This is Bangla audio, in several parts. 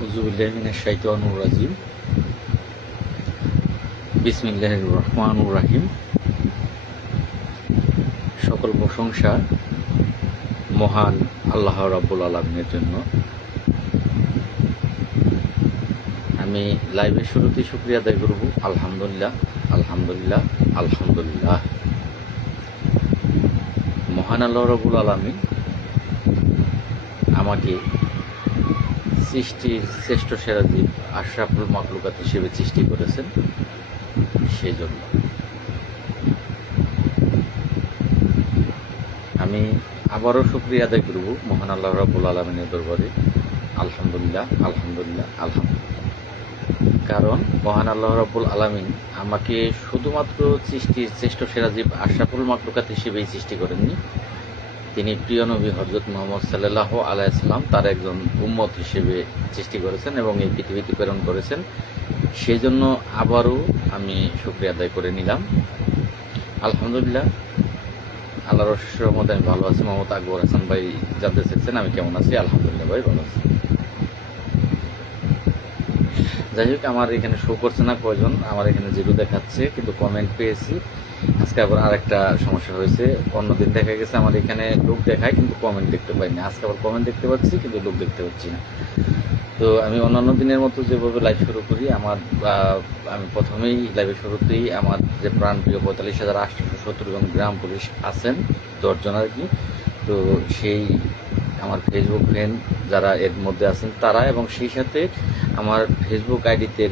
আউযুবিল্লাহি মিনাশ শাইতানির রাজিম। বিসমিল্লাহির রহমানির রহিম। সকল প্রশংসা মহান আল্লাহ রাব্বুল আলামিনের জন্য। আমি লাইভের শুরুতেই শুকরিয়া আদায় করব। আলহামদুলিল্লাহ, আলহামদুলিল্লাহ, আলহামদুলিল্লাহ। মহান আল্লাহ রাব্বুল আলামিন আমাকে সৃষ্টির শ্রেষ্ঠ সেরা জীব আশরাফুল মাখলুকাত হিসেবে সৃষ্টি করেছেন। সেই জন্য আমি আবারও শুকরিয়া আদায় করব মহান আল্লাহ রাব্বুল আলামিনের দরবারে। আলহামদুলিল্লাহ, আলহামদুলিল্লাহ, আলহামদুলিল্লাহ। কারণ মহান আল্লাহ রাব্বুল আলামিন আমাকে শুধুমাত্র সৃষ্টির শ্রেষ্ঠ সেরা জীব আশরাফুল মাখলুকাত হিসেবেই সৃষ্টি করেননি। তিনি প্রিয় নবী হযরত মুহাম্মদ সাল্লাল্লাহু আলাইহি সাল্লাম তার একজন উম্মত হিসেবে সৃষ্টি করেছেন এবং এই পৃথিবীতে প্রেরণ করেছেন। সেই জন্য আবারও আমি শুকরিয়া আদায় করে নিলাম। আলহামদুলিল্লাহ, আল্লাহর অশেষ রহমতে আমি ভালো আছি। মোহাম্মদ আকবর হাসান ভাই জানতে চাচ্ছেন আমি কেমন আছি। আলহামদুলিল্লাহ ভাই, ভালো আছি। যাই হোক, আমার এখানে শো করছে না কয়জন, আমার এখানে জিরো দেখাচ্ছে, কিন্তু কমেন্ট পেয়েছি। আজকে আবার আরেকটা সমস্যা হয়েছে। অন্যদিন দেখা গেছে আমার এখানে লোক দেখায় কিন্তু কমেন্ট দেখতে পাই না। আজকে আবার কমেন্ট দেখতে পাচ্ছি কিন্তু লোক দেখতে পাচ্ছি না। তো আমি অন্যান্য দিনের মতো যেভাবে লাইভ শুরু করি, আমি প্রথমেই লাইভের শুরুতেই আমার যে প্রাণপ্রিয় ৪৫,৮৭০ জন গ্রাম পুলিশ আছেন, ১০ জন আর কি। তো সেই আমার ফেসবুক ফ্রেন্ড যারা এর মধ্যে আছেন তারা, এবং সেই সাথে আমার ফেসবুক আইডিতে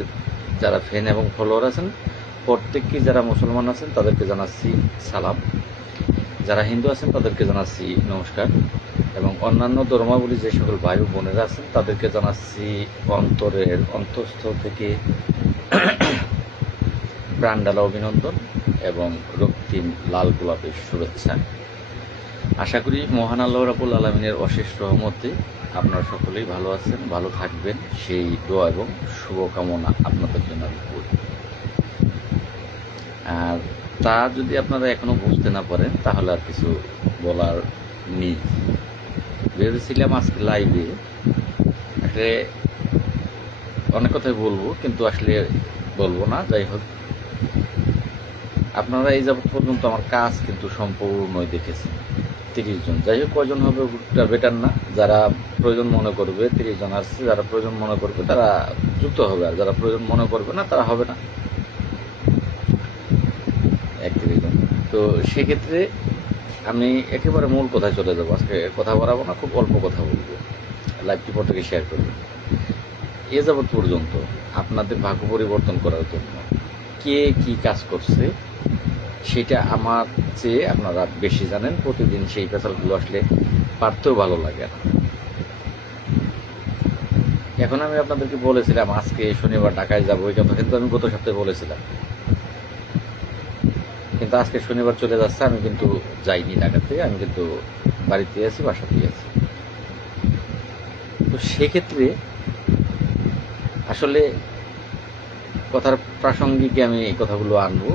যারা ফ্যান এবং ফলোয়ার আছেন প্রত্যেককে, যারা মুসলমান আছেন তাদেরকে জানাচ্ছি সালাম, যারা হিন্দু আছেন তাদেরকে জানাচ্ছি নমস্কার, এবং অন্যান্য ধর্মাবলী যে সকল ভাই ও বোনেরা আছেন তাদেরকে জানাচ্ছি অন্তরের অন্তঃস্থল থেকে প্রাণডালা অভিনন্দন এবং রক্তিম লাল গোলাপের শুভেচ্ছা। আশা করি মহান আল্লাহ রাব্বুল আলামিনের অশেষ রহমতে আপনারা সকলেই ভালো আছেন, ভালো থাকবেন, সেই দোয়া এবং শুভকামনা আপনাদের জন্য আমি করি। আর তা যদি আপনারা এখনো বুঝতে না পারেন তাহলে আর কিছু বলার নেই। ভেবেছিলাম আজকে লাইভে আসলে অনেক কথাই বলবো, কিন্তু আসলে বলবো না। যাই হোক, আপনারা এই যাবৎ পর্যন্ত আমার কাজ কিন্তু সম্পূর্ণই দেখেছেন ৩০ জন। যাই হোক, কয়জন হবে বেটার না। যারা প্রয়োজন মনে করবে, ৩০ জন আসছে, যারা প্রয়োজন মনে করবে তারা যুক্ত হবে, আর যারা প্রয়োজন মনে করবে না তারা হবে না। ৩১ জন। তো সেক্ষেত্রে আমি একেবারে মূল কথায় চলে যাবো। আজকে কথা বাড়াবো না, খুব অল্প কথা বলবো, লাইভটি প্রত্যেকে শেয়ার করবে। এ যাবৎ পর্যন্ত আপনাদের ভাগ্য পরিবর্তন করার জন্য কে কি কাজ করছে সেটা আমার চেয়ে আপনারা বেশি জানেন। প্রতিদিন সেই পেশালগুলো আসলে পারতেও ভালো লাগে না। এখন আমি আপনাদেরকে বলেছিলাম আজকে শনিবার ঢাকায় যাবো, এই কথা কিন্তু আমি গত সপ্তাহে বলেছিলাম, কিন্তু আজকে শনিবার চলে যাচ্ছে। আমি কিন্তু যাইনি ঢাকাতে, আমি কিন্তু বাড়িতে আছি, বাসাতেই আছি। তো সেক্ষেত্রে আসলে কথার প্রাসঙ্গিকে আমি এই কথাগুলো আনবো।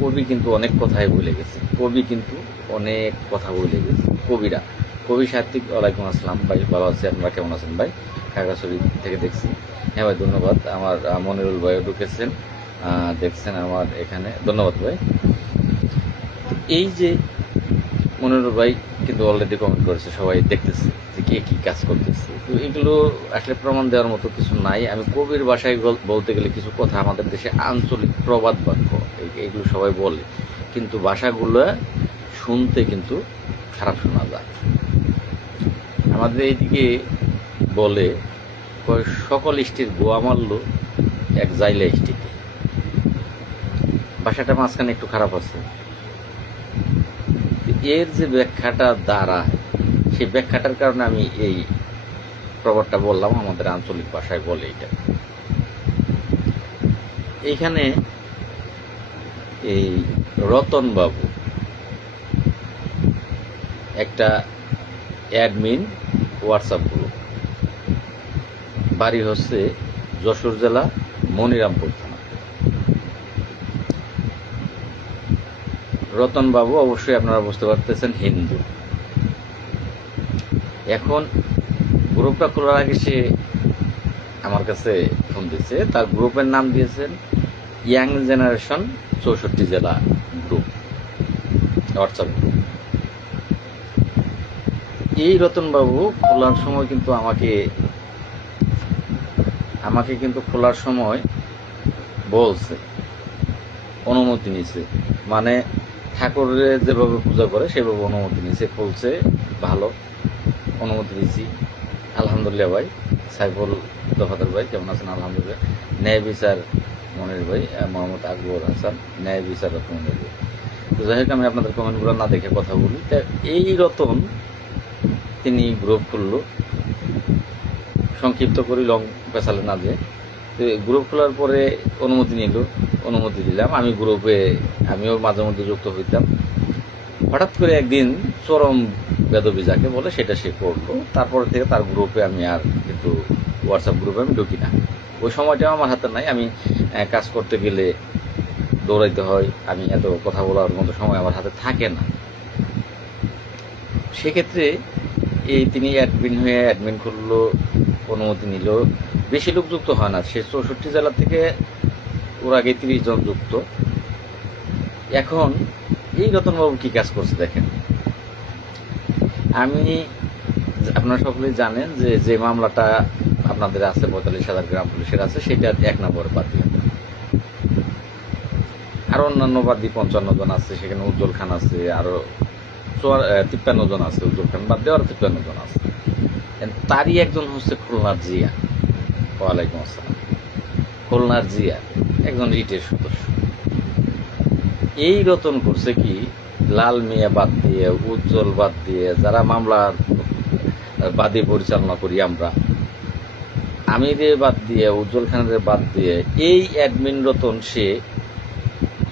কবি কিন্তু অনেক কথাই বলে গেছে, কবি কিন্তু অনেক কথা বলে গেছে। কবি সাহিত্যিক, ওয়ালাইকুম আসসালাম ভাই, ভালো আছি। আপনারা কেমন আছেন ভাই? খাগড়াছড়ি থেকে দেখছি। হ্যাঁ ভাই, ধন্যবাদ। আমার মনিরুল ভাইও ঢুকেছেন, দেখছেন আমার এখানে, ধন্যবাদ ভাই। এই যে মনিরুল ভাই কিন্তু অলরেডি কমেন্ট করেছে, সবাই দেখতেছে যে কে কি কাজ করতেছে। তো এগুলো আসলে প্রমাণ দেওয়ার মতো কিছু নাই। আমি কবির ভাষায় বলতে গেলে কিছু কথা আমাদের দেশে আঞ্চলিক প্রবাদ বাক্য এইগুলো সবাই বলে, কিন্তু ভাষাগুলো শুনতে কিন্তু খারাপ শোনা যায়। আমাদের এইদিকে বলে সকল স্টির গোয়া মারল এক জাইলা স্টিতে। ভাষাটা মাঝখানে একটু খারাপ আছে। এর যে ব্যাখ্যাটা দাঁড়ায়, সেই ব্যাখ্যাটার কারণে আমি এই প্রবাদটা বললাম। আমাদের আঞ্চলিক ভাষায় বলে এটা। এইখানে এই রতন বাবু একটা অ্যাডমিন হোয়াটসঅ্যাপ গ্রুপ, বাড়ি হচ্ছে যশোর জেলা মনিরামপুর থানা। রতন বাবু অবশ্যই আপনারা বুঝতে পারতেছেন হিন্দু। এখন গ্রুপটা খোলার আগে সে আমার কাছে ফোন দিয়েছে। তার গ্রুপের নাম দিয়েছেন ইয়াং জেনারেশন 64 জেলা গ্রুপ, হোয়াটসঅ্যাপ গ্রুপ। এই রতনবাবু খোলার সময় কিন্তু আমাকে কিন্তু খোলার সময় বলছে, অনুমতি নিছে, মানে ঠাকুরের যেভাবে পূজা করে সেভাবে অনুমতি নিছে, খুলছে, ভালো অনুমতি দিছি। আলহামদুলিল্লাহ ভাই। সাইফুল দফাদার ভাই কেমন আছেন? আলহামদুলিল্লাহ। ন্যায় বিচার মনির ভাই, মোহাম্মদ আকবর হাসান, ন্যায় বিচার মনির ভাই। তো যাই হোক, আমি আপনাদের কমেন্টগুলো না দেখে কথা বলি। এই রতন তিনি গ্রুপ খুললো, সংক্ষিপ্ত করি, লং পেছালে না যে। তো গ্রুপ খোলার পরে অনুমতি নিল, অনুমতি দিলাম। আমি গ্রুপে আমিও মাঝে মধ্যে যুক্ত হইতাম। হঠাৎ করে একদিন চরম বেদবি যাকে বলে সেটা সে করলো। তারপর থেকে তার গ্রুপে আমি আর কিন্তু হোয়াটসঅ্যাপ গ্রুপে আমি ঢুকি না। ওই সময়টাও আমার হাতে নাই। আমি কাজ করতে গেলে দৌড়াইতে হয়, আমি এত কথা বলার মতো সময় আমার হাতে থাকে না। সেক্ষেত্রে তিনি অ্যাডমিন হয়ে অ্যাডমিন করলো, অনুমতি নিল। বেশি লোক যুক্ত হয় না, সে 64 জেলা থেকে ওর আগে 30 জন যুক্ত। এখন এই রতনবাবু কি কাজ করছে দেখেন। আপনারা সকলেই জানেন যে মামলাটা আপনাদের আছে 45,000 গ্রাম পুলিশের আছে, সেটা 1 নম্বর বাদী। আরো অন্যান্য বাদী 55 জন আছে, সেখানে উজ্জ্বল খান আছে, আরো 53 জন আছে, উজ্জ্বল খান বাদ দিয়ে আরো 53 জন আছে। তারই একজন হচ্ছে খুলনার জিয়া। ওয়ালাইকুম আসসালাম। খুলনার জিয়া একজন রিটের সদস্য। এই রতন করছে কি, লাল মিয়া বাদ দিয়ে, উজ্জ্বল বাদ দিয়ে, যারা মামলার বাদী পরিচালনা করি আমরা, আমিরের বাদ দিয়ে, উজ্জ্বল খানের বাদ দিয়ে, এই অ্যাডমিন রতন সে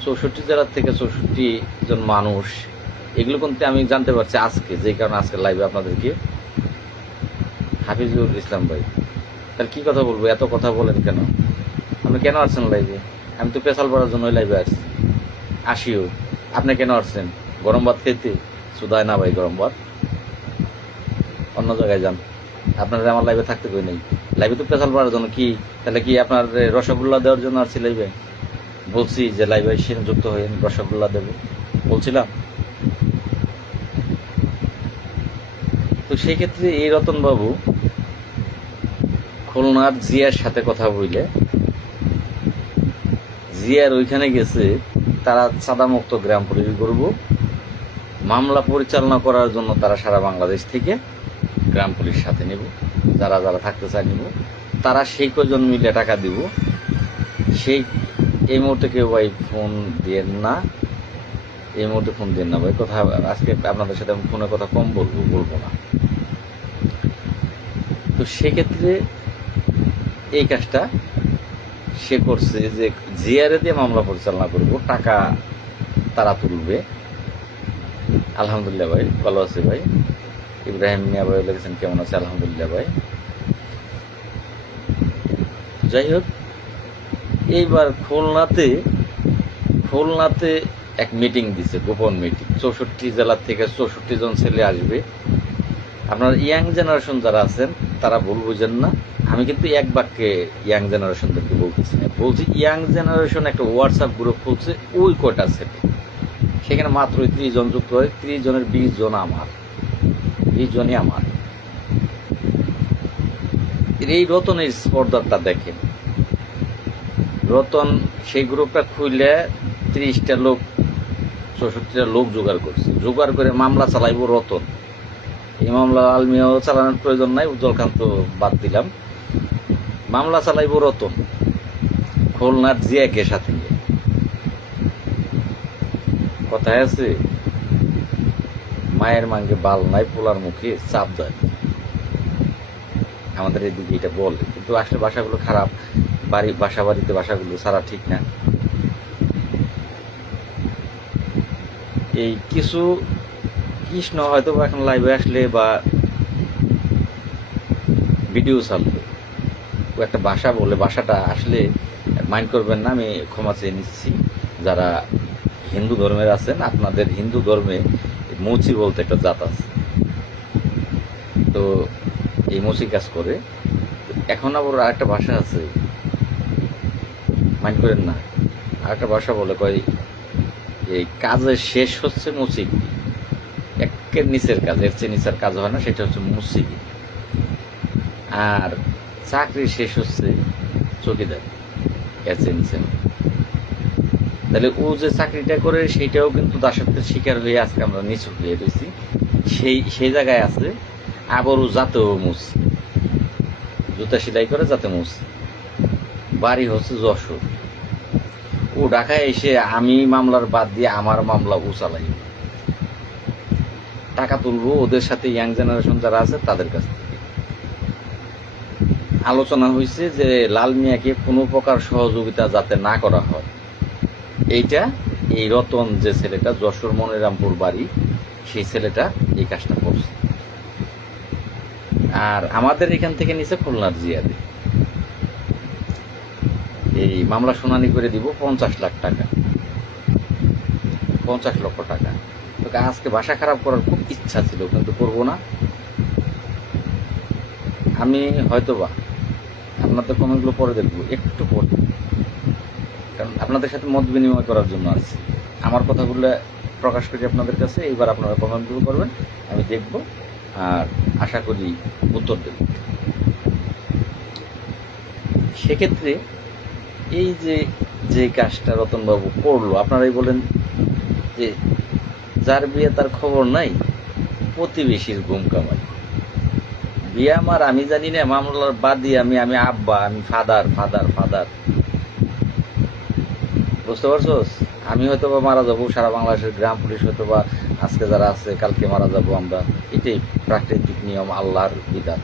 64 জেলার থেকে 64 জন মানুষ, এগুলো কিন্তু আমি জানতে পারছি আজকে, যে কারণে আজকে লাইভে আপনাদেরকে। হাফিজুল ইসলাম ভাই, তাহলে কি কথা বলবো? এত কথা বলেন কেন? আপনি কেন আসছেন লাইভে? আমি তো পেশাল পড়ার জন্য লাইভে আসিও। আপনি কেন আসছেন? গরম ভাত খেতে? সুদায় না ভাই, গরম ভাত অন্য জায়গায় যান। আপনারা আমার লাইভে থাকতে কই নাই। লাইভে তো পেশাল পড়ার জন্য। কি তাহলে কি আপনার রসগোল্লা দেওয়ার জন্য আসছি লাইভে? বলছি যে লাইভে এসে যুক্ত হয়ে রসগোল্লা দেব, বলছিলাম। তো সেই ক্ষেত্রে এই রতনবাবু খুলনার জিয়ার সাথে কথা বলে, জিয়ার ওইখানে গেছে, তারা সাদামুক্ত গ্রাম পুলিশ করব, মামলা পরিচালনা করার জন্য তারা সারা বাংলাদেশ থেকে গ্রাম পুলিশ সাথে নিব, যারা যারা থাকতে চায় নিব, তারা সেই কজন মিলে টাকা দিব। সেই এই মুহূর্তে কেউ ভাই ফোন দেন না, এই মুহূর্তে ফোন দেন না ভাই। কথা আজকে আপনাদের সাথে আমি ফোনে কথা কম বলবো না। তো সেক্ষেত্রে এই কাজটা সে করছে যে জিআরএ দিয়ে মামলা পরিচালনা করব, টাকা তারা তুলবে। আলহামদুলিল্লাহ ভাই, ভালো আছে ভাই। ইব্রাহিম মিয়া ভাই লিখেছেন কেমন আছে? আলহামদুলিল্লাহ ভাই। যাই হোক, এইবার খুলনাতে এক মিটিং দিছে, গোপন মিটিং। 64 জেলা থেকে 64 জন ছেলে আসবে। আপনার ইয়াং জেনারেশন যারা আছেন তারা ভুল বুঝেন না, আমি কিন্তু এক বাক্যে ইয়াং জেনারেশনদেরকে বলতেছি না, বলছি ইয়াং জেনারেশন একটা হোয়াটসঅ্যাপ গ্রুপ খুলছে, ওই কয়টা ছেলে, সেখানে মাত্র 30 জন যুক্ত হয়। 30 জনের 20 জন আমার, 20 জনই আমার। এই রতনের স্পর্ধাটা দেখেন। রতন সেই গ্রুপটা খুলে 30টা লোক, 64টা লোক জোগাড় করছে, জোগাড় করে মামলা চালাইব রতন। এই মামলা আলমিয়াও চালানোর প্রয়োজন নাই, উজ্জ্বল খান তো বাদ দিলাম। মামলা চালাইব রতন খুলনার জিয়াকে সাথে নিয়ে। কথায় আছে, মায়ের মাঙ্গে বাল নাই, পোলার মুখে চাপ দেয়। আমাদের এদিকে এটা বলে, কিন্তু আসলে ভাষাগুলো খারাপ। বাড়িতে ভাষাগুলো ছাড়া ঠিক না। এই কিছু কৃষ্ণ হয়তো এখন লাইভে আসলে বা ভিডিও ছাড়লে ও একটা ভাষা বলে, ভাষাটা আসলে মাইন্ড করবেন না, আমি ক্ষমা চেয়ে নিচ্ছি। যারা হিন্দু ধর্মের আছেন, আপনাদের হিন্দু ধর্মে মুচি বলতে একটা জাত আছে, তো এই মুচি কাজ করে। এখন আবার আরেকটা ভাষা আছে, মাইন্ড করেন না, আরেকটা ভাষা বলে কয় এই কাজের শেষ হচ্ছে মুসিকি, একের নিচের কাজ, এর চেয়ে নিচের কাজ হয় না, সেটা হচ্ছে মুসিকি। আর চাকরি শেষ হচ্ছে চৌকিদার, এর চেয়ে নিচে। তাহলে ও যে চাকরিটা করে সেইটাও কিন্তু দাসত্বের শিকার হয়ে আজকে আমরা নিচু হয়ে রয়েছি, সেই জায়গায় আছে। আবার ও যাতেও মুস, জুতা সেলাই করে যাতে মুস, বাড়ি হচ্ছে যশোর। ও ঢাকায় এসে আমি মামলার বাদ দিয়ে আমার মামলা ও চালাই, টাকা তুলবো ওদের সাথে ইয়াং জেনারেশন যারা আছে তাদের কাছ থেকে। আলোচনা হয়েছে যে লাল মিয়াকে কোনো প্রকার সহযোগিতা যাতে না করা হয়, এইটা এই রতন যে ছেলেটা যশোর মনিরামপুর বাড়ি, সেই ছেলেটা এই কাজটা করছে। আর আমাদের এখান থেকে নিচে খুলনার জিয়াদে এই মামলা শুনানি করে দিব 50 লাখ টাকা, 50 লক্ষ টাকা। তোকে আজকে ভাষা খারাপ করার খুব ইচ্ছা ছিল, কিন্তু করবো না। আমি হয়তোবা আপনাদের কমেন্টগুলো পরে দেখবো, একটু পরে, কারণ আপনাদের সাথে মত বিনিময় করার জন্য আসছি। আমার কথাগুলো প্রকাশ করি আপনাদের কাছে, এইবার আপনারা কমেন্টগুলো করবেন, আমি দেখব আর আশা করি উত্তর দেব। সেক্ষেত্রে এই যে কাজটা রতনবাবু করলো, আপনারাই বলেন যে যার বিয়ে তার খবর নাই, প্রতিবেশীর ঘুম কামাই। বিয়ে আমার আমি জানি না, মামলার বাদী আমি আব্বা, আমি ফাদার ফাদার ফাদার, বুঝতে পারছোস? আমি হয়তো বা মারা যাবো, সারা বাংলাদেশের গ্রাম পুলিশ হয়তো বা আজকে যারা আছে কালকে মারা যাবো আমরা, এটাই প্রাকৃতিক নিয়ম, আল্লাহর বিধান।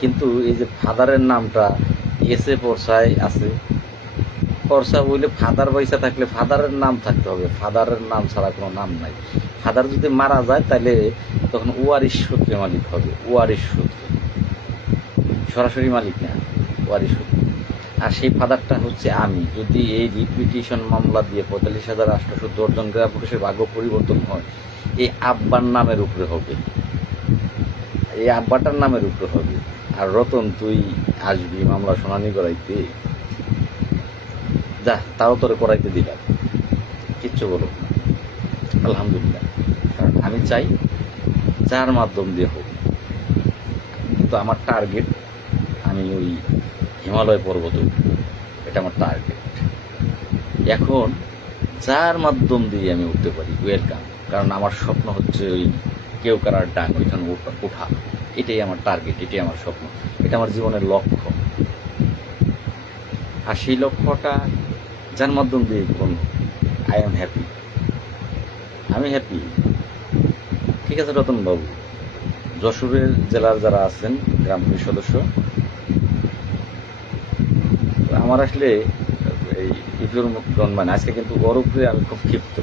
কিন্তু এই যে ফাদারের নামটা এসে পর্সায় আছে, পর্সা বইলে ফাদার পয়সা থাকলে ফাদারের নাম থাকতে হবে, ফাদারের নাম ছাড়া কোনো নাম নাই। ফাদার যদি মারা যায় তাহলে তখন ওয়ারিশ সূত্রে মালিক হবে, ওয়ারিশ সূত্রে, সরাসরি মালিক না, ওয়ারিশ সূত্রে। আর সেই ফাদারটা হচ্ছে আমি। যদি এই রিপিটিশন মামলা দিয়ে 45,810 জন গ্রাম পুলিশের ভাগ্য পরিবর্তন হয়, এই আব্বার নামের উপরে হবে, এই আব্বাটার নামের উপরে হবে। আর রতন তুই আসবি মামলা শুনানি করাইতে, যা তাও তোরে করাইতে দিলাম, কিচ্ছু বলো না, আলহামদুলিল্লাহ। কারণ আমি চাই যার মাধ্যম দিয়ে হোক, কিন্তু আমার টার্গেট আমি ওই হিমালয় পর্বত, এটা আমার টার্গেট। এখন যার মাধ্যম দিয়ে আমি উঠতে পারি ওয়েলকাম, কারণ আমার স্বপ্ন হচ্ছে ওই কেওকারার ডাক, ওইখানে ওঠা, এটাই আমার টার্গেট, এটাই আমার স্বপ্ন, এটা আমার জীবনের লক্ষ্য। আর সেই লক্ষ্যটা যার মাধ্যম দিয়ে কোন, আই এম হ্যাপি, আমি হ্যাপি। ঠিক আছে রতনবাবু, যশোরের জেলার যারা আছেন গ্রাম পুলিশ সদস্য, আমার আসলে এই ইফিউর মানে আজকে কিন্তু ওর উপরে আমি খুব ক্ষিপ্ত।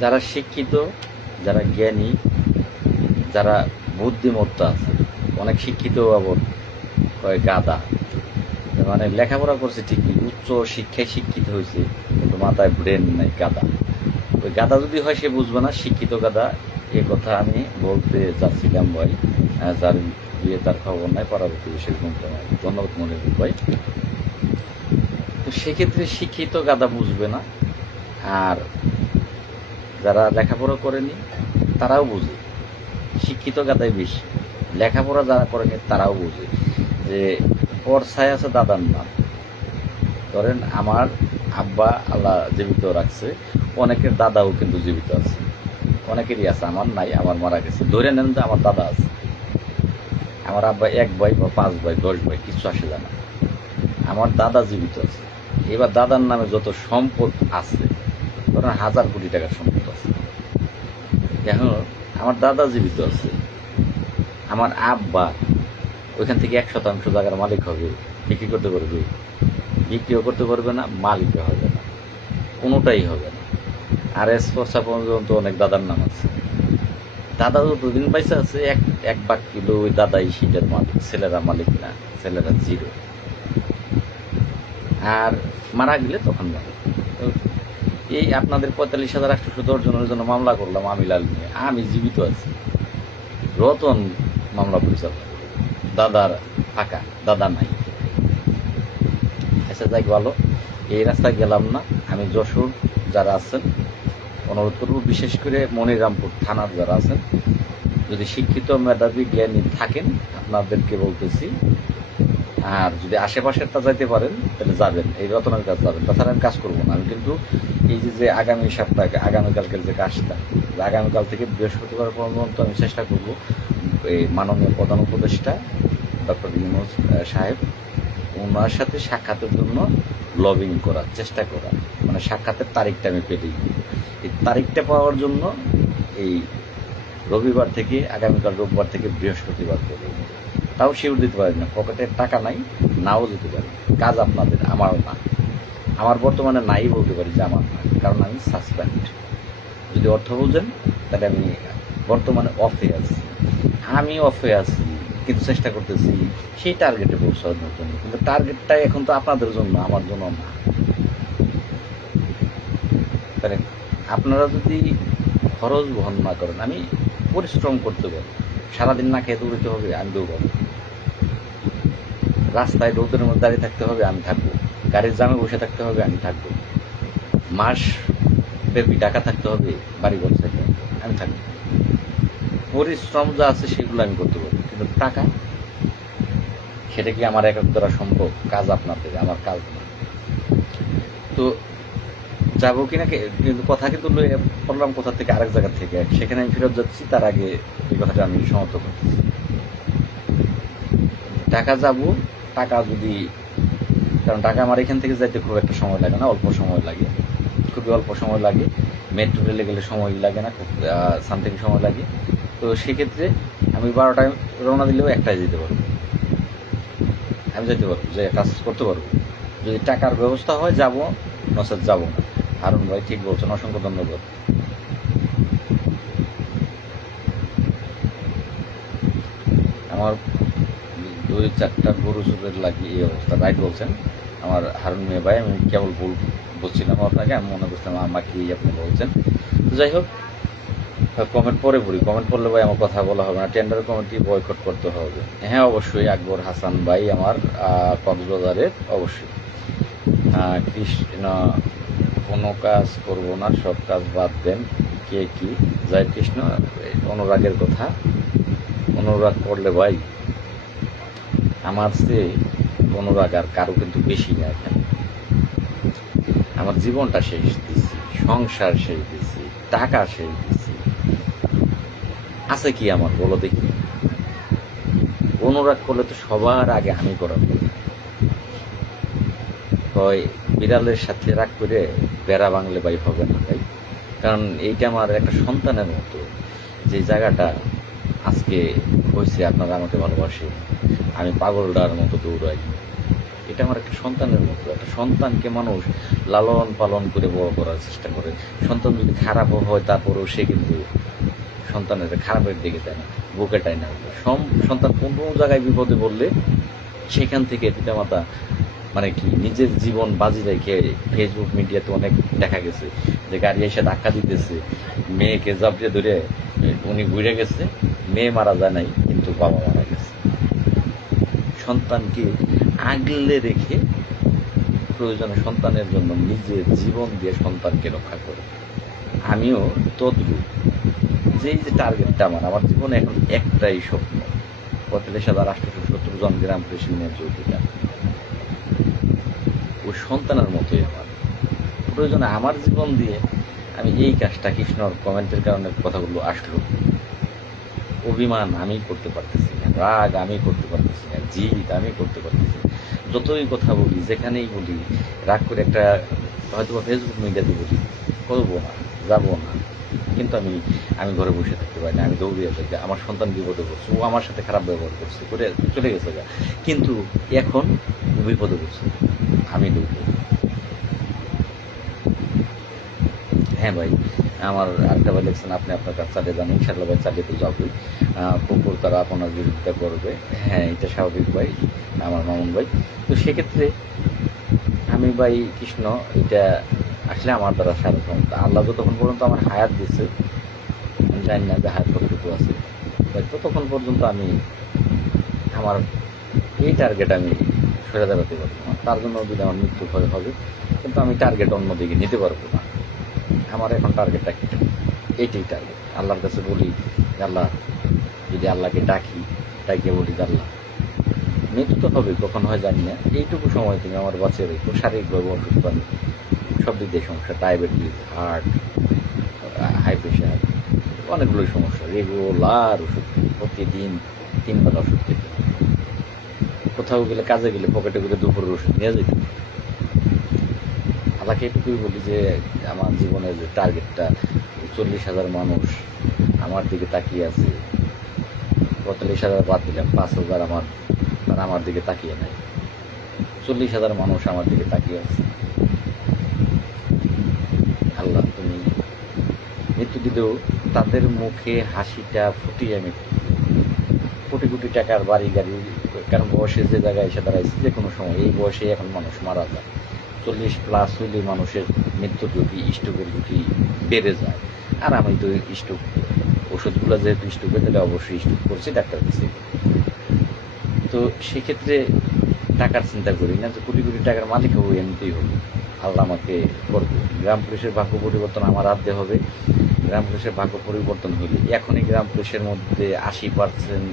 যারা শিক্ষিত, যারা জ্ঞানী, যারা বুদ্ধিমত্তা আছে, অনেক শিক্ষিত আবার কয় গাদা, মানে লেখাপড়া করছে ঠিকই, উচ্চ শিক্ষায় শিক্ষিত হয়েছে, কিন্তু মাথায় ব্রেন নাই, গাদা। ওই গাদা যদি হয় সে বুঝবে না, শিক্ষিত গাদা। এ কথা আমি বলতে যাচ্ছিলাম ভাই, যার বিয়ে তার খবর নাই, পরবর্তী বিশেষ গুমটা নাই। ধন্যবাদ মনে ভাই। তো সেক্ষেত্রে শিক্ষিত গাদা বুঝবে না, আর যারা লেখাপড়া করেনি তারাও বুঝে। শিক্ষিত গাদাই বেশি, লেখাপড়া যারা করেনি তারাও বুঝে যে পর্সায় আছে দাদার নাম। ধরেন আমার আব্বা আল্লাহ জীবিত রাখছে, অনেকের দাদাও কিন্তু জীবিত আছে, অনেকেরই আছে, আমার নাই, আমার মারা গেছে। ধরে নেন যে আমার দাদা আছে, আমার আব্বা 1 ভাই বা 5 ভাই 10 ভাই কিছু আসে জানা, আমার দাদা জীবিত আছে। এবার দাদার নামে যত সম্পদ আছে, ধরেন 1000 কোটি টাকার সম্পদ আছে, এখন আমার দাদা জীবিত আছে, আমার আব্বা ওইখান থেকে 1% জায়গার মালিক হবে, বিক্রি করতে পারবে, বিক্রিও করতে পারবে না, মালিকও হবে না, কোনোটাই হবে না। আর এস পর্সা পর্যন্ত অনেক দাদার নাম আছে, দাদা যতদিন পয়সা আছে 1 ভাগ কিলো ওই দাদাই শীতের মালিক, ছেলেরা মালিক না, ছেলেরা জিরো। আর মারা গেলে তখন মালিক। এই আপনাদের 45,810 জনের জন্য মামলা করলাম আমি লাল নিয়ে, আমি জীবিত আছি, রতন মামলা পরিচালনা, দাদার ফাঁকা, দাদা নাই। আচ্ছা যাই ভালো, এই রাস্তায় গেলাম না। আমি যশোর যারা আছেন অনুরোধ করব, বিশেষ করে মনিরামপুর থানার যারা আছেন, যদি শিক্ষিত মেধাবী জ্ঞানী থাকেন আপনাদেরকে বলতেছি, আর যদি আশেপাশেরটা যাইতে পারেন তাহলে যাবেন, এই রতনের কাজ যাবেন, তাছাড়া আমি কাজ করবো না। আমি কিন্তু এই যে আগামী সপ্তাহে, আগামীকালকের যে কাজটা, আগামীকাল থেকে বৃহস্পতিবার পর্যন্ত আমি চেষ্টা করব এই মাননীয় প্রধান উপদেষ্টা ডক্টর ইউনূস সাহেব, ওনার সাথে সাক্ষাতের জন্য লবিং করার চেষ্টা করা, মানে সাক্ষাতের তারিখটা আমি পেতেই, এই তারিখটা পাওয়ার জন্য এই রবিবার থেকে, আগামীকাল রোববার থেকে বৃহস্পতিবার পর্যন্ত, তাও শিওর দিতে পারি না, পকেটে টাকা নাই, নাও দিতে পারি। কাজ আপনাদের, আমার না। আমার বর্তমানে নাই বলতে পারি যে আমার না, কারণ আমি সাসপেন্ড। যদি অর্থ বোঝেন তাহলে আমি বর্তমানে অফে আছি, আমি অফে আছি, কিন্তু চেষ্টা করতেছি সেই টার্গেটে পৌঁছানোর জন্য। কিন্তু টার্গেটটা এখন তো আপনাদের জন্য, আমার জন্য না। তাহলে আপনারা যদি খরচ বহন না করেন, আমি পরিশ্রম করতে পারি, সারাদিন না খেয়ে দৌড়তে হবে, আমি দৌড়াবো। রাস্তায় রোদের মধ্যে দাঁড়িয়ে থাকতে হবে, আমি থাকবো। গাড়ির জামে বসে থাকতে হবে, আমি থাকবো। মাস ব্যাপী টাকা থাকতে হবে বাড়িঘর থেকে, আমি থাকবো। পরিশ্রম যা আছে সেগুলো আমি করতে পারবো, কিন্তু টাকা সেটা কি আমার একক দ্বারা সম্ভব? কাজ আপনাদের, আমার কাজ না। তো যাবো কিনা, কিন্তু কথা কিন্তু বললাম কোথা থেকে, আরেক জায়গা থেকে, সেখানে আমি ফেরত যাচ্ছি। তার আগে এই কথাটা আমি সমাপ্ত করতেছি। টাকা যাবো, টাকা যদি, কারণ টাকা আমার এখান থেকে যাইতে খুব একটা সময় লাগে না, অল্প সময় লাগে, খুবই অল্প সময় লাগে। মেট্রো রেলে গেলে সময় লাগে না, খুব সামথিং সময় লাগে। তো সেক্ষেত্রে আমি 12টায় রওনা দিলেও 1টায় যেতে পারবো, আমি যেতে পারবো, যে কাজ করতে পারবো। যদি টাকার ব্যবস্থা হয় যাবো, নচেত যাবো না। হারুন ভাই ঠিক বলছেন, অসংখ্য ধন্যবাদ। আমার 2-4টা গরু চুরের লাগে এই অবস্থা, রাইট বলছেন আমার হারুন মেয়ে ভাই। আমি কেবল ভুল বলছিলাম আপনাকে, আমি মনে করছিলাম আমাকেই আপনি বলছেন। তো যাই হোক, কমেন্ট পরে পড়ি, কমেন্ট পড়লে ভাই আমার কথা বলা হবে না, টেন্ডার কমিটি বয়কট করতে হবে। হ্যাঁ অবশ্যই, আকবর হাসান ভাই আমার কক্সবাজারের, অবশ্যই। কৃষ্ণ, কোনো কাজ করব না, সব কাজ বাদ দেন। কে কি জয় কৃষ্ণ। অনুরাগের কথা, অনুরাগ করলে ভাই আমার চেয়ে অনুরাগ আর কারো কিন্তু বেশি না। এখানে আমার জীবনটা শেষ দিছি, সংসার শেষ দিছি, টাকা শেষ দিছি, আছে কি আমার বলো দেখি? অনুরাগ করলে তো সবার আগে আমি করার কথা। হয় বিড়ালের সাথে রাগ করে বেড়া বাংলে ভাই হবে না ভাই, কারণ এইটা আমার একটা সন্তানের মতো। যে জায়গাটা আজকে হয়েছে, আপনারা আমাকে ভালোবাসে, আমি পাগলটার মতো দৌড়াই, এটা আমার একটা সন্তানের মতো। একটা সন্তানকে মানুষ লালন পালন করে বড় করার চেষ্টা করে। সন্তান যদি খারাপও হয় তারপরেও সে কিন্তু সন্তানের খারাপের দিকে দেয় না, বুকে টাই না। সন্তান কোনো জায়গায় বিপদে পড়লে সেখান থেকে পিতামাতা মানে কি নিজের জীবন বাজি রেখে, ফেসবুক মিডিয়াতে অনেক দেখা গেছে যে গাড়ি এসে ধাক্কা দিতেছে, মেয়েকে জাপড়িয়ে ধরে উনি ঘুরে গেছে, মেয়ে মারা যায় নাই কিন্তু বাবা মারা গেছে। সন্তানকে আগলে রেখে প্রয়োজনে সন্তানের জন্য নিজের জীবন দিয়ে সন্তানকে রক্ষা করে। আমিও তদ্রুপ, যে টার্গেটটা আমার জীবনে এখন একটাই স্বপ্ন, 45,870 জন গ্রাম প্রেসিডেন্টের যৌতুকা। ওই সন্তানের মতোই আমার প্রয়োজনে আমার জীবন দিয়ে আমি এই কাজটা, কৃষ্ণর কমেন্টের কারণে কথাগুলো আসলো, অভিমান আমি করতে পারতেছি না, রাগ আমি করতে পারতেছি না, জিদ আমি করতে পারতেছি না। যতই কথা বলি, যেখানেই বলি, রাগ করে একটা হয়তো বা ফেসবুক মিডিয়াতে বলি, করবো না, যাবো না, কিন্তু আমি ঘরে বসে থাকতে পারি না, আমি দৌড়িয়ে থাকি। আমার সন্তান বিপদে পড়ছে, ও আমার সাথে খারাপ ব্যবহার করছে, করে চলে গেছে, কিন্তু এখন বিপদে পড়ছে, আমি দৌড়বো। হ্যাঁ ভাই, আমার আরেকটা ভাই লিখছেন আপনি আপনার কাজ চালিয়ে যান, ইনশাল্লাহ ভাই চালিয়ে তো যাবই। কুকুর তারা আপনার বিরোধিতা করবে, হ্যাঁ এটা স্বাভাবিক ভাই, আমার মামুন ভাই। তো সেক্ষেত্রে আমি ভাই কৃষ্ণ, এটা আসলে আমার দ্বারা সারা ক্ষমতা আল্লাহ যতক্ষণ পর্যন্ত আমার হায়াত দিচ্ছে, আমি জানি না যে হায়াত কতটুকু আছে, ভাই ততক্ষণ পর্যন্ত আমি আমার এই টার্গেট আমি সরে দাঁড়াতে পারবো না। তার জন্য যদি আমার মৃত্যু ভয় হবে, কিন্তু আমি টার্গেট অন্যদিকে নিতে পারবো না। আমার এখন টার্গেটটা কি, এইটাই টার্গেট। আল্লাহর কাছে বলি, আল্লাহ, যদি আল্লাহকে ডাকিয়ে বলি, আল্লাহ মৃত্যু তো হবে, কখন হয় জানি না, এইটুকু সময় তুমি আমার বাঁচিয়ে রেখো। শারীরিকভাবে অসুস্থ আমি, সব দিক দিয়ে সমস্যা, ডায়াবেটিস, হার্ট, হাই প্রেশার, অনেকগুলোই সমস্যা, রেগুলার ওষুধ, প্রতিদিন 3 বেলা ওষুধ খেতে। কোথাও গেলে, কাজে গেলে পকেটে করে দুপুরের ওষুধ নিয়ে যেতে। আল্লাহকে এটুকুই বলি যে আমার জীবনের যে টার্গেটটা, 40,000 মানুষ আমার দিকে তাকিয়ে আছে, 45,000 বাদ দিলাম, 5,000 তারা আমার দিকে তাকিয়ে নাই, 40,000 মানুষ আমার দিকে তাকিয়ে আছে। আল্লাহ তুমি মৃত্যু দিলেও তাদের মুখে হাসিটা ফুটিয়ে মৃত্যু। কোটি কোটি টাকার বাড়ি গাড়ি, কারণ বয়সে যে জায়গায় এসে দাঁড়াইছে, যে কোনো সময় এই বয়সে এখন মানুষ মারা যায়। 40+ হইলে মানুষের মৃত্যু ঝুঁকি, স্ট্রোকের ঝুঁকি বেড়ে যায়। আর আমি তো স্ট্রোক ওষুধগুলো যেহেতু স্ট্রোকে দিলে অবশ্যই স্ট্রোক করছি ডাক্তার কাছে। তো সেক্ষেত্রে টাকার চিন্তা করি না যে কোটি কোটি টাকার মালিক হবো, এমনিতেই হবো, আল্লাহ আমাকে করবে। গ্রাম পুলিশের ভাগ্য পরিবর্তন আমার হাতে হবে। গ্রাম পুলিশের ভাগ্য পরিবর্তন হইলে এখনই গ্রাম পুলিশের মধ্যে 80%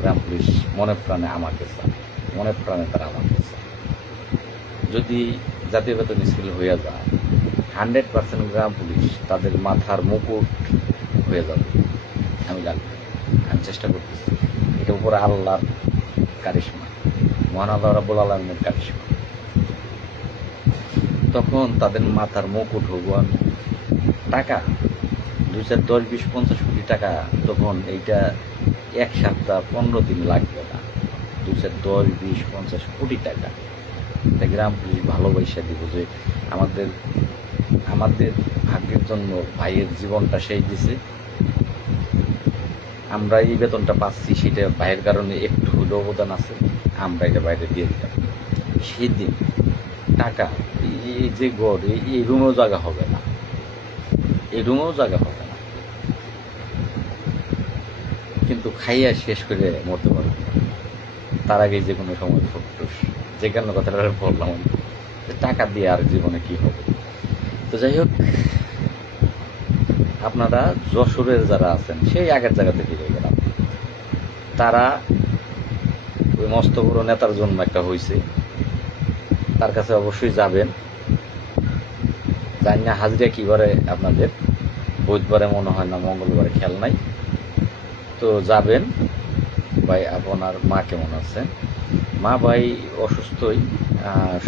গ্রাম পুলিশ মনে প্রাণে আমাকে চায়, মনে প্রাণে তারা আমাকে চায়। যদি জাতীয় বেতন স্কেল হয়ে যায়, 100% গ্রাম পুলিশ তাদের মাথার মুকুট হয়ে যাবে। আমি জানি, আমি চেষ্টা করতেছি। এটা উপরে আল্লাহর কারিশমা, মহান আল্লাহ রাব্বুল আলামিনের কারিশমা। তখন তাদের মাথার মুকুট হবো আমি। টাকা 2, 4, 10, 20, 50 কোটি টাকা, তখন এইটা 1 সপ্তাহ 15 দিন লাগবে না। 2, 4, 10, 20, 50 কোটি টাকা গ্রাম পুলিশ ভালোবাসা দিব যে আমাদের ভাগ্যের জন্য ভাইয়ের জীবনটা সেই দিছে। আমরা এই বেতনটা পাচ্ছি, সেটা ভাইয়ের কারণে একটু হলেও অবদান আছে, আমরা এটা বাইরে দিয়ে দিতাম। সেদিন টাকা, এই যে গড়, এই রুমেও জায়গা হবে না, এই রুমেও জায়গা হবে না, কিন্তু খাইয়া শেষ করে মরতে পারবো তার আগে যে কোনো সময় ফুটটুস। যে কেন কথাটা বললাম, টাকা দিয়ে আর জীবনে কি হবে। তো যাই হোক, আপনারা যশোরের যারা আছেন, সেই আগের জায়গাতে ফিরে গেলাম, তারা ওই মস্ত বড় নেতার জন্য একটা হয়েছে, তার কাছে অবশ্যই যাবেন। জানি না হাজিরা কি করে আপনাদের, বুধবারে মনে হয় না, মঙ্গলবারে খেয়াল নাই। তো যাবেন। ভাই আপনার মা কেমন আছেন? মা ভাই অসুস্থই,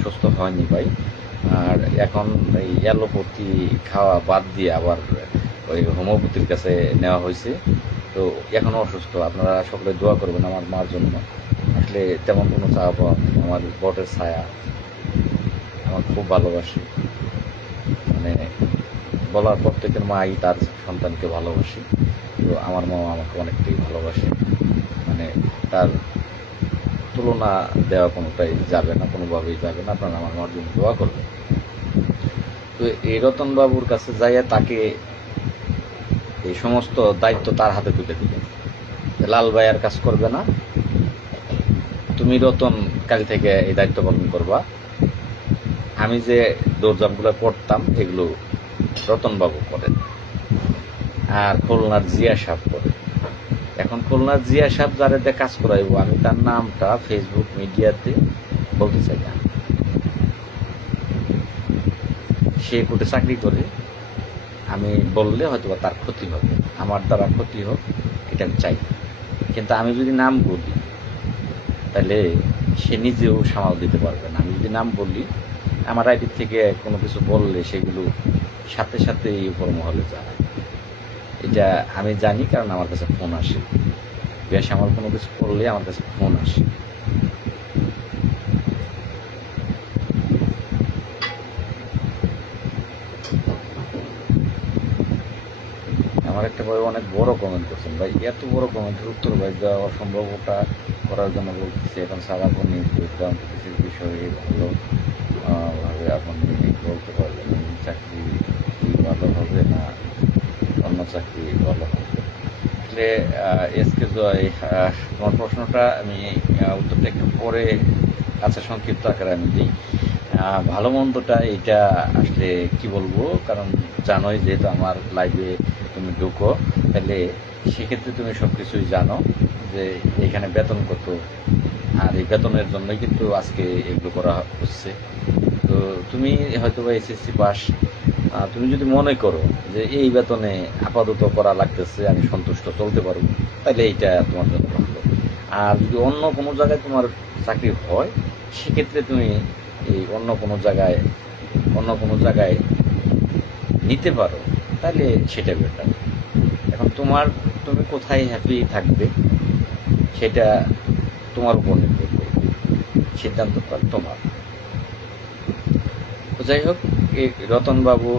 সুস্থ হয়নি ভাই। আর এখন এই অ্যালোপ্যাথি খাওয়া বাদ দিয়ে আবার ওই হোমিওপ্যাথির কাছে নেওয়া হয়েছে। তো এখনও অসুস্থ। আপনারা সকলে দোয়া করবেন আমার মার জন্য। আসলে তেমন কোনো চাওয়া পাওয়া নেই, আমার বটের ছায়া, আমার খুব ভালোবাসি। মানে বলার প্রত্যেকের মাই তার সন্তানকে ভালোবাসে, তো আমার মাও আমাকে অনেকটাই ভালোবাসে। মানে তার তুলনা দেওয়া কোনোটাই যাবে না, কোনোভাবেই যাবে না। আপনারা আমার মার জন্য দোয়া করবেন। তো এই রতনবাবুর কাছে যাইয়া তাকে এই সমস্ত দায়িত্ব তার হাতে তুলে দিলেন। লাল ভাই আর কাজ করবে না, তুমি রতন কাল থেকে এই দায়িত্ব পালন করবা। আমি যে দৌড়ঝাঁপগুলো করতাম এগুলো রতনবাবু করেন, আর খুলনার জিয়া সাহেব করে। এখন খুলনার জিয়া সাহেব যারা কাজ করাইব, আমি তার নামটা ফেসবুক মিডিয়াতে বলতে চাই না। সে কোর্টে চাকরি করে, আমি বললে হয়তো তার ক্ষতি হবে, আমার দ্বারা ক্ষতি হোক এটা আমি চাই। কিন্তু আমি যদি নাম বলি তাহলে সে নিজেও সামাল দিতে পারবে না। আমি যদি নাম বলি, আমার আইডি থেকে কোনো কিছু বললে সেগুলো সাথে সাথে এই উপর মহলে যায়। এটা আমি জানি, কারণ আমার কাছে ফোন আসে। বেশ, আমার কোনো কিছু করলে আমার কাছে ফোন আসে। আমার একটা ভাই অনেক বড় কমেন্ট করছেন, ভাই এত বড় কমেন্টের উত্তর ভাই দেওয়া অসম্ভব, ওটা করার জন্য বলতেছি। এখন স্যার আপনি কৃষির বিষয়ে ভালো ভাবে আপনি বলতে পারবেন, চাকরি কি ভালো হবে না অন্য চাকরি ভালো হবে? আসলে এসকে জয়, তোমার প্রশ্নটা আমি উত্তরটা একটু পরে আচ্ছা সংক্ষিপ্ত আকারে আমি দিই। ভালো মন্দটা এটা আসলে কি বলবো, কারণ জানোই যেহেতু আমার লাইভে তুমি ঢুকো, তাহলে সেক্ষেত্রে তুমি সব কিছুই জানো যে এখানে বেতন কত, আর এই বেতনের জন্যই কিন্তু আজকে এগুলো করা হচ্ছে। তো তুমি হয়তো বা এসএসসি পাস, তুমি যদি মনে করো যে এই বেতনে আপাতত করা লাগতেছে, আমি সন্তুষ্ট চলতে পারবো, তাহলে এইটা তোমার জন্য ভালো। আর যদি অন্য কোনো জায়গায় তোমার চাকরি হয়, সেক্ষেত্রে তুমি এই অন্য কোনো জায়গায় নিতে পারো, তাহলে সেটা বেটার। এখন তুমি কোথায় হ্যাপি থাকবে সেটা তোমার উপর নির্ভর করবে, সিদ্ধান্তটা তোমার। তো যাই হোক, এই রতনবাবু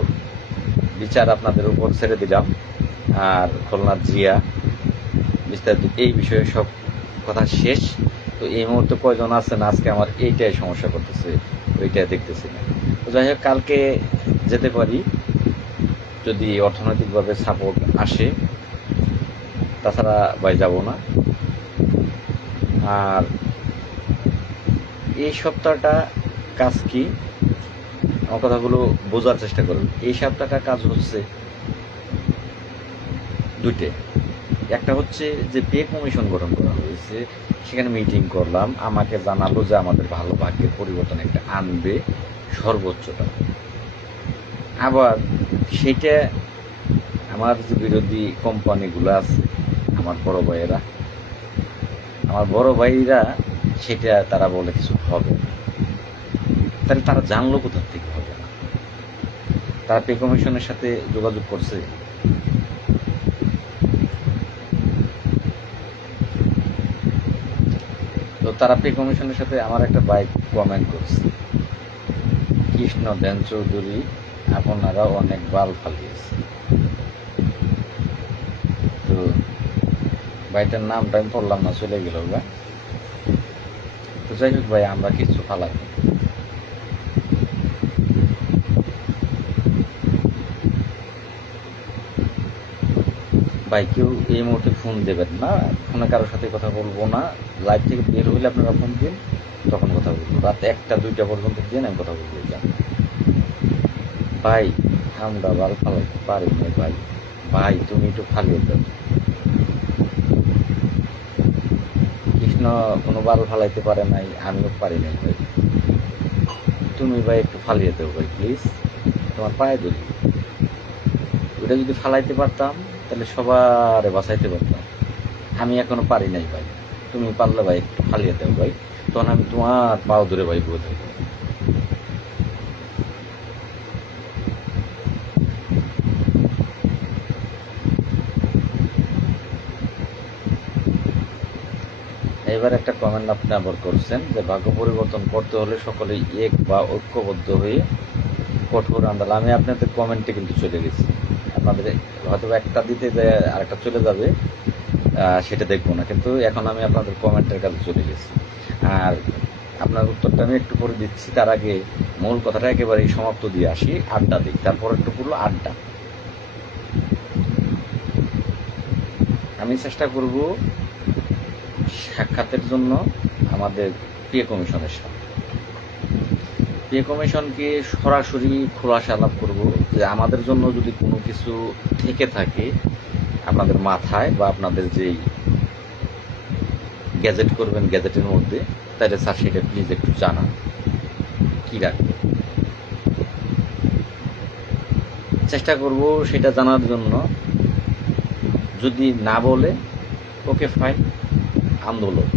বিচার আপনাদের উপর ছেড়ে দিলাম। আর খুলনার জিয়া বিস্তারিত এই বিষয়ে সব কথা শেষ। তো এই মুহূর্তে কয়জন আছেন, আজকে আমার এইটাই সমস্যা করতেছে, ওইটা দেখতেছি না। তো যাই হোক, কালকে যেতে পারি যদি অর্থনৈতিকভাবে সাপোর্ট আসে, তাছাড়া ভাই যাব না। আর এই সপ্তাহটা কাজ কি, আমার কথাগুলো বোঝার চেষ্টা করুন। এই সপ্তাহটা কাজ হচ্ছে দুইটে। একটা হচ্ছে যে পে কমিশন গঠন করা হয়েছে, সেখানে মিটিং করলাম, আমাকে জানালো যে আমাদের ভালো ভাগ্যের পরিবর্তন একটা আনবে সর্বোচ্চটা। আবার সেটা আমার যে বিরোধী কোম্পানিগুলো আছে, আমার বড় ভাইরা সেটা তারা বলে কিছু হবে না। তাহলে তারা জানলো কোথা থেকে হবে না? তারা পে কমিশনের সাথে যোগাযোগ করছে। তো তারা পে কমিশনের সাথে আমার একটা বাইক কমেন্ট করছে, কৃষ্ণ দেন চৌধুরী আপনারা অনেক বাল ফালিয়েছে। তো ভাইটার নামটা আমি পড়লাম না, চলে গেল গা। তো যাই হোক ভাই, আমরা কিছু ফালাই ভাই, কেউ এই মুহূর্তে ফোন দেবেন না, ফোনে কারোর সাথে কথা বলবো না। লাইভ থেকে বের হইলে আপনারা ফোন দিন, তখন কথা বলবো। রাত 1টা-2টা পর্যন্ত দিন, আমি কথা বলবো। ভাই আমরা বাল ফালাইতে পারি না ভাই, ভাই তুমি একটু ফালিয়ে দাও। কৃষ্ণ কোনো বাল ফালাইতে পারে নাই, আমিও পারি নাই ভাই, তুমি ভাই একটু ফালিয়ে দাও ভাই প্লিজ, তোমার পায়ে ধরি। ওটা যদি ফালাইতে পারতাম তাহলে সবার বাঁচাইতে পারতাম, আমি এখনো পারি নাই ভাই। তুমি পারলে ভাই একটু ফালিয়ে দাও ভাই, তখন আমি তোমার পাও ধরে ভাই বলে থাকবো। এবার একটা কমেন্ট আপনি আবার করছেন যে ভাগ্য পরিবর্তন করতে হলে সকলেই এক বা ঐক্যবদ্ধ হয়ে কঠোর আন্দোলন। আমি আপনাদের কমেন্টে কিন্তু চলে গেছি, আপনাদের হয়তো একটা দিতে যায় আরেকটা চলে যাবে, সেটা দেখবো না, কিন্তু এখন আমি আপনাদের কমেন্টের কাছে চলে গেছি। আর আপনার উত্তরটা আমি একটু পরে দিচ্ছি, তার আগে মূল কথাটা একেবারেই সমাপ্ত দিয়ে আসি। আড্ডা দিই, তারপর একটু পড়লো আড্ডা। আমি চেষ্টা করব সাক্ষাতের জন্য আমাদের পে কমিশনের সাথে, পে কমিশনকে সরাসরি খোলাসা আলাপ করব যে আমাদের জন্য যদি কোনো কিছু থেকে থাকে আপনাদের মাথায় বা আপনাদের যেই গ্যাজেট করবেন গ্যাজেটের মধ্যে, তাহলে স্যার সেটা প্লিজ একটু জানান কি রাখবে। চেষ্টা করব সেটা জানার জন্য। যদি না বলে ওকে ফাইন, আন্দোলন,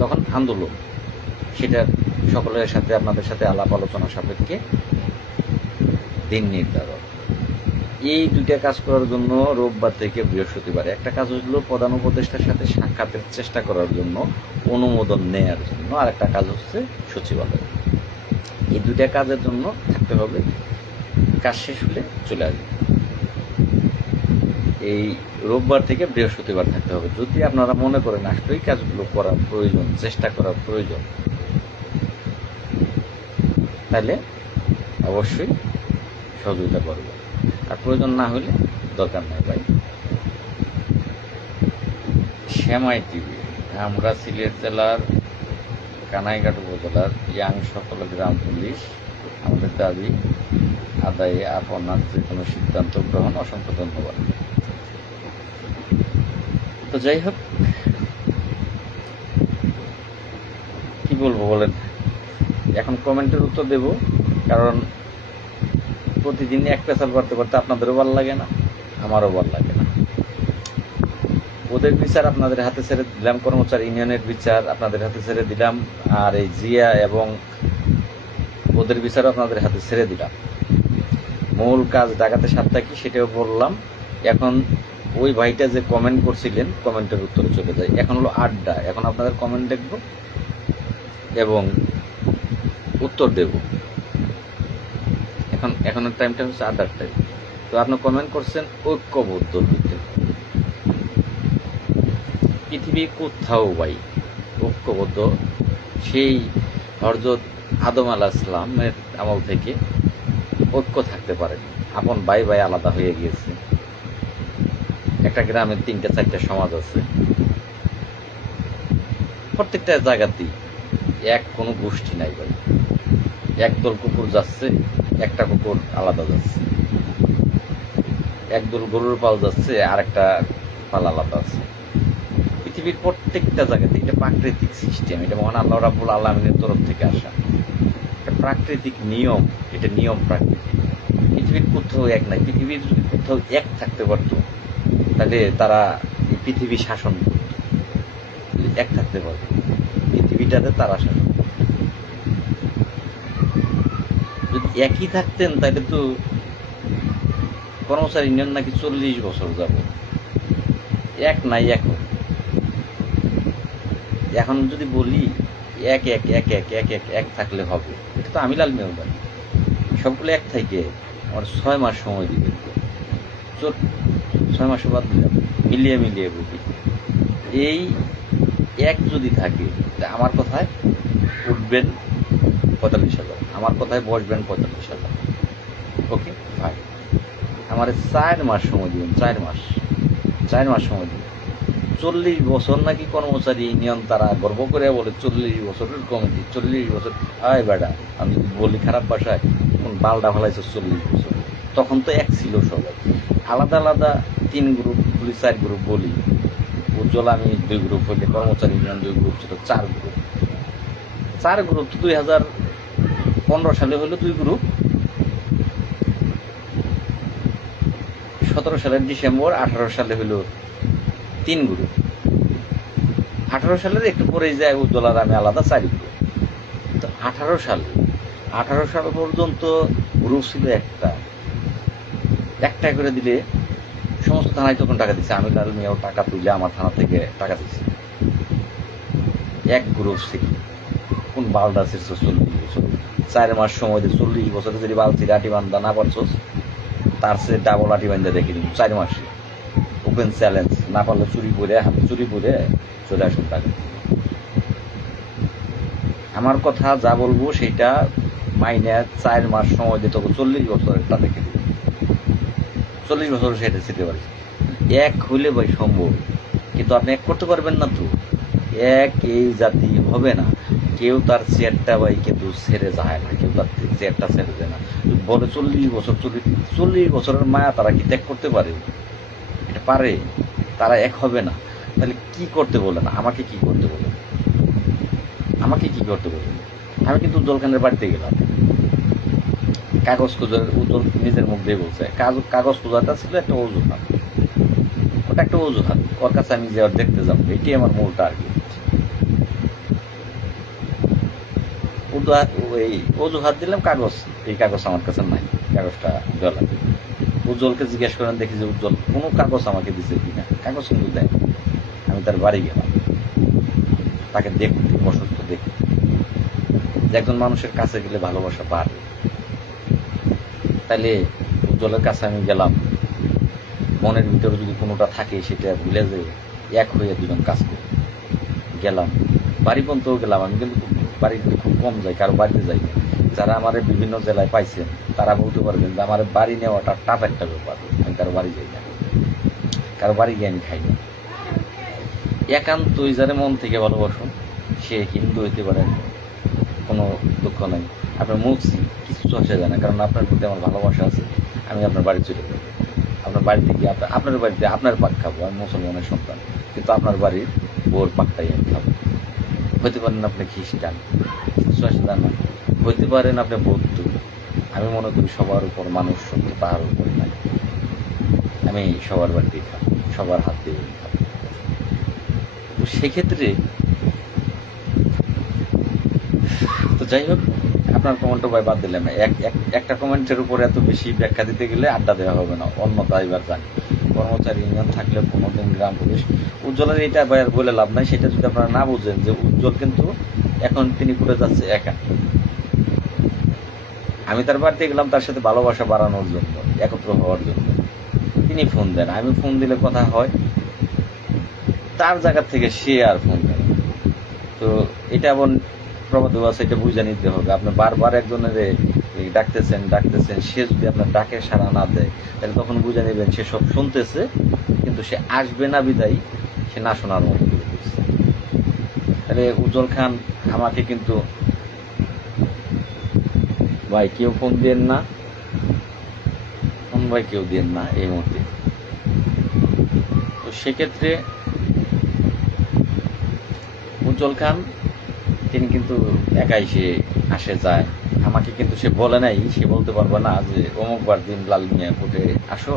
তখন আন্দোলন, সেটা সকলের সাথে আপনাদের সাথে আলাপ আলোচনা সাপেক্ষে দিন নির্ধারণ। এই দুইটা কাজ করার জন্য রোববার থেকে বৃহস্পতিবার একটা কাজ হলো প্রধান উপদেষ্টার সাথে সাক্ষাতের চেষ্টা করার জন্য, অনুমোদন নেয়ার জন্য, আর একটা কাজ হচ্ছে সচিবালয়। এই দুইটা কাজের জন্য থাকতে হবে, কাজ শেষ হলে চলে আসবে। এই রোববার থেকে বৃহস্পতিবার থাকতে হবে। যদি আপনারা মনে করেন আসলেই কাজগুলো করার প্রয়োজন, চেষ্টা করার প্রয়োজন, তাহলে অবশ্যই সহযোগিতা করবে। আর প্রয়োজন না হলে দরকার নাই ভাই। শ্যামাই টিভি, আমরা সিলেট জেলার কানাইঘাট উপজেলার ইয়াং সকল গ্রাম পুলিশ, আমাদের দাবি আদায়ে আপনার যে কোনো সিদ্ধান্ত গ্রহণ। অসংখ্য ধন্যবাদ। তো যাই হোক, কি বলবো বলেন, এখন কমেন্টের উত্তর দেব, কারণ প্রতিদিন এক পেশাল করতে করতে আপনাদেরও ভালো লাগে না, আমারও ভালো লাগে না। ওদের বিচার আপনাদের হাতে ছেড়ে দিলাম, কর্মচারী ইউনিয়নের বিচার আপনাদের হাতে ছেড়ে দিলাম, আর এই জিয়া এবং ওদের বিচার আপনাদের হাতে ছেড়ে দিলাম। মূল কাজ ডাকাতে সাতটা কি সেটাও বললাম। এখন ওই ভাইটা যে কমেন্ট করছিলেন, কমেন্টের উত্তরে চলে যায়। এখন হলো আড্ডা, এখন আপনাদের কমেন্ট দেখব এবং উত্তর দেব। এখনের টাইমটা হচ্ছে আড্ডার টাইম। তো আপনি কমেন্ট করছেন ঐক্যবদ্ধ হইতে। পৃথিবী কোথাও ভাই ঐক্যবদ্ধ, সেই হযরত আদম আলাইহিস সালামের আমল থেকে ঐক্য থাকতে পারে। আপন ভাই ভাই আলাদা হয়ে গিয়েছে। একটা গ্রামের 3-4টা সমাজ আছে, প্রত্যেকটা জায়গাতেই এক কোনো গোষ্ঠী নাই ভাই। একদল কুকুর যাচ্ছে, একটা কুকুর আলাদা যাচ্ছে। একদল গরুর পাল যাচ্ছে, আর একটা পাল আলাদা আছে। পৃথিবীর প্রত্যেকটা জায়গাতে এটা প্রাকৃতিক সিস্টেম, এটা মহান আল্লাহ রাব্বুল আলামিনের তরফ থেকে আসা একটা প্রাকৃতিক নিয়ম। এটা নিয়ম প্রাকৃতিক। পৃথিবীর কোথাও এক নাই। পৃথিবীর যদি কোথাও এক থাকতে পারতো তাহলে তারা এই পৃথিবী শাসন করত। এক থাকতে পারতো পৃথিবীটাতে তারা শাসন করত। যদি একই থাকতেন তাহলে তো কর্মচারী ইউনিয়ন নাকি 40 বছর যাব। এক নাই, এখন যদি বলি এক এক এক এক এক এক এক থাকলে হবে, এটা তো আমি লাল মেয়ে বলি। সবগুলো এক থেকে আমার 6 মাস সময় দিবে। 6 মাসে বাদ দিলাম, মিলিয়ে মিলিয়ে বুঝি। এই এক যদি থাকে, আমার কথায় উঠবেন 45,000, আমার কথায় বসবেন 45,000। ওকে ভাই, আমার 4 মাস সময় দিবেন। 4 মাস সময় দিবেন। 40 বছর নাকি কর্মচারী ইউনিয়ন, তারা গর্ব করে বলে 40 বছরের কমিটি। 40 বছর আয় বেটা, আমি বলি খারাপ ভাষায়, এখন বালটা ফেলাইছে 40 বছর। তখন তো এক ছিল সবাই, আলাদা আলাদা 3 গ্রুপ বলি, 4 গ্রুপ বলি। উজ্জ্বল আমি 2 গ্রুপ হইলে, কর্মচারী ইউনিয়ন 2 গ্রুপ ছিল, 4 গ্রুপ। 4 গ্রুপ তো 2015 সালে হইলো 2 গ্রুপ। 17 সালের ডিসেম্বর, 18 সালে হইলো 3 গ্রুপ। 18 সালের একটু পরেই যায় উজ্জ্বল আর আমি আলাদা 4 গ্রুপ। তো 18 সাল পর্যন্ত গ্রুপ ছিল একটা করে দিলে সমস্ত থানায় তখন টাকা দিচ্ছে। আমি লাল মিয়াও টাকা তুলে আমার থানা থেকে টাকা দিচ্ছে। এক গ্রুপ ছিল। কোন বালটা ছিল 40 বছর। 4 মাস সময় দিয়ে 40 বছরে যদি বালতি আটি বান্ধা না পারছো, তার সে ডাবল আটি বান্ধা দেখে দিন 4 মাসে। ওপেন চ্যালেঞ্জ, না পারলে হাতে চুরি করে চলে আসুন টাকা। আমার কথা যা বলবো সেটা মাইনে 4 মাস সময় দিতে 40 বছরেরটা দেখে দিন। 40 বছর সেটা যেতে পারি। এক হইলে ভাই সম্ভব, কিন্তু আপনি এক করতে পারবেন না। তো এক এই জাতি হবে না। কেউ তার চেয়ারটা ভাই কিন্তু ছেড়ে যায় না, কেউ তার চেয়ারটা ছেড়ে যায় না। বলে 40 বছর, 40 বছরের মায়া তারা কি ত্যাগ করতে পারে? এটা পারে? তারা এক হবে না। তাহলে কি করতে বলেন? আমাকে কি করতে বলেন? আমি কিন্তু উজ্জ্বল খানের বাড়িতে গেলাম, কাগজ খোঁজার। উজ্জ্বল নিজের মুখ দিয়ে বলছে কাগজ খোঁজাটা ছিল একটা অজুহাত। ওটা একটা অজুহাত, ওর কাছে আমি যে দেখতে যাবো, এটাই আমার মূল টার্গেট। এই অজুহাত দিলাম, কাগজ, এই কাগজ আমার কাছে নাই, কাগজটা দেওয়া লাগবে। উজ্জ্বলকে জিজ্ঞেস করেন, দেখি যে উজ্জ্বল কোনো কাগজ আমাকে দিছে কিনা। কাগজ কিন্তু দেয়। আমি তার বাড়ি গেলাম, তাকে দেখতে, অসুস্থ দেখতে। একজন মানুষের কাছে গেলে ভালোবাসা বাড়ে। তাইলে উজ্জ্বলের কাছে আমি গেলাম, মনের ভিতরে যদি কোনোটা থাকে সেটা ভুলে যে এক হয়ে দুজন কাজ করে গেলাম। বাড়ি পর্যন্তও গেলাম। আমি কিন্তু বাড়িতে খুব কম যাই, কারো বাড়িতে যাই না। যারা আমার বিভিন্ন জেলায় পাইছেন তারা বলতে পারবেন যে আমার বাড়ি নেওয়াটা টাফ একটা ব্যাপার। আমি কারো বাড়ি যাই না। কারো বাড়ি গিয়ে আমি খাই না। একান্তই যারা মন থেকে ভালোবাসুন, সে হিন্দু হইতে পারে, কোনো দুঃখ নাই। আপনার মুখছি কিছু আসে যায় না, কারণ আপনার প্রতি আমার ভালোবাসা আছে। আমি আপনার বাড়ি চলে যাবো, আপনার বাড়িতে গিয়ে আপনার বাড়িতে আপনার পাক খাবো। আমি মুসলমানের সন্তান, কিন্তু আপনার বাড়ির বোর পাকটাই আমি খাবো। হইতে পারেন আপনি খ্রিস্টান, কিছু আসে যায় না। হইতে পারেন আপনি বৌদ্ধ। আমি মনে করি সবার উপর মানুষ সত্য, তাহার উপর নাই। আমি সবার বাড়িতেই খাবো, সবার হাত দিয়ে খাবো। তো সেক্ষেত্রে তো যাই হোক, আপনার কমেন্টও ভাই বাদ দিলাম না। একটা কমেন্টের উপরে এত বেশি ব্যাখ্যা দিতে গেলে আড্ডা দেওয়া হবে না, অন্যতা এবার জানি। কর্মচারী ইউনিয়ন থাকলে কোনোদিন গ্রাম পুলিশ উজ্জ্বলের এটা ভাই আর বলে লাভ নাই। সেটা যদি আপনারা না বুঝেন যে উজ্জ্বল কিন্তু এখন তিনি করে যাচ্ছে একা। আমি তার বাড়িতে গেলাম তার সাথে ভালোবাসা বাড়ানোর জন্য, একত্র হওয়ার জন্য। তিনি ফোন দেন, আমি ফোন দিলে কথা হয়, তার জায়গা থেকে সে আর ফোন দেন। তো এটা এমন প্রবাদ আছে, এটা বুঝে নিতে হবে। আপনি বারবার একজনের ডাকতেছেন, সে যদি আপনার ডাকে সাড়া না দেয়, তাহলে তখন বুঝে নেবেন সে সব শুনতেছে, কিন্তু সে আসবে না বিদায় সে না শোনার মতো করে দিচ্ছে। তাহলে উজ্জ্বল খান আমাকে কিন্তু ভাই কেউ ফোন দেন না, ফোন ভাই কেউ দেন না এই মুহূর্তে। তো সেক্ষেত্রে উজ্জ্বল খান তিনি কিন্তু একাই সে আসে যায়। আমাকে কিন্তু সে বলে নাই, সে বলতে পারবে না যে অমুক বার দিন লাল মিয়া কোর্টে আসো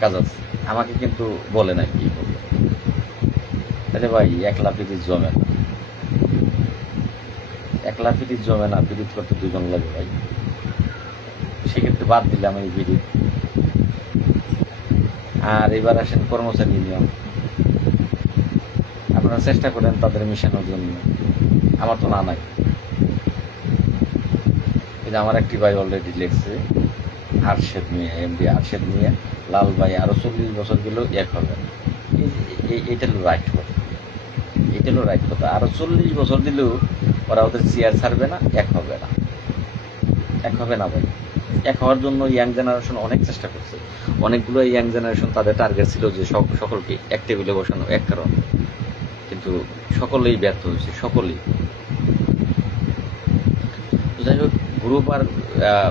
কাজ আছে। আমাকে কিন্তু বলে নাই কি বলবে। তাহলে ভাই একলা পিরিত জমে না, একলা পিরিত জমে না, পিরিত করতে দুজন লাগে ভাই। সেক্ষেত্রে বাদ দিলাম এই পিরিত। আর এবার আসেন কর্মচারী ইউনিয়ন। আপনারা চেষ্টা করেন তাদের মিশানোর জন্য, আমার তো না নাই। কিন্তু আমার একটি ভাই অলরেডি লেখছে আরশেদ মিয়া, এমডি আরশেদ মিয়া, লাল ভাই আরো 40 বছর গেলেও এক হবে না। এটা হলো রাইট কথা, এটা হলো রাইট কথা। আরো 40 বছর দিলেও ওরা ওদের চেয়ার ছাড়বে না, এক হবে না, এক হবে না ভাই। এক হওয়ার জন্য ইয়াং জেনারেশন অনেক চেষ্টা করছে। অনেকগুলো ইয়াং জেনারেশন তাদের টার্গেট ছিল যে সকলকে এক টেবিলে বসানো, এক কারণ, কিন্তু সকলেই ব্যর্থ হয়েছে, সকলেই। যাই হোক, গ্রুপ আর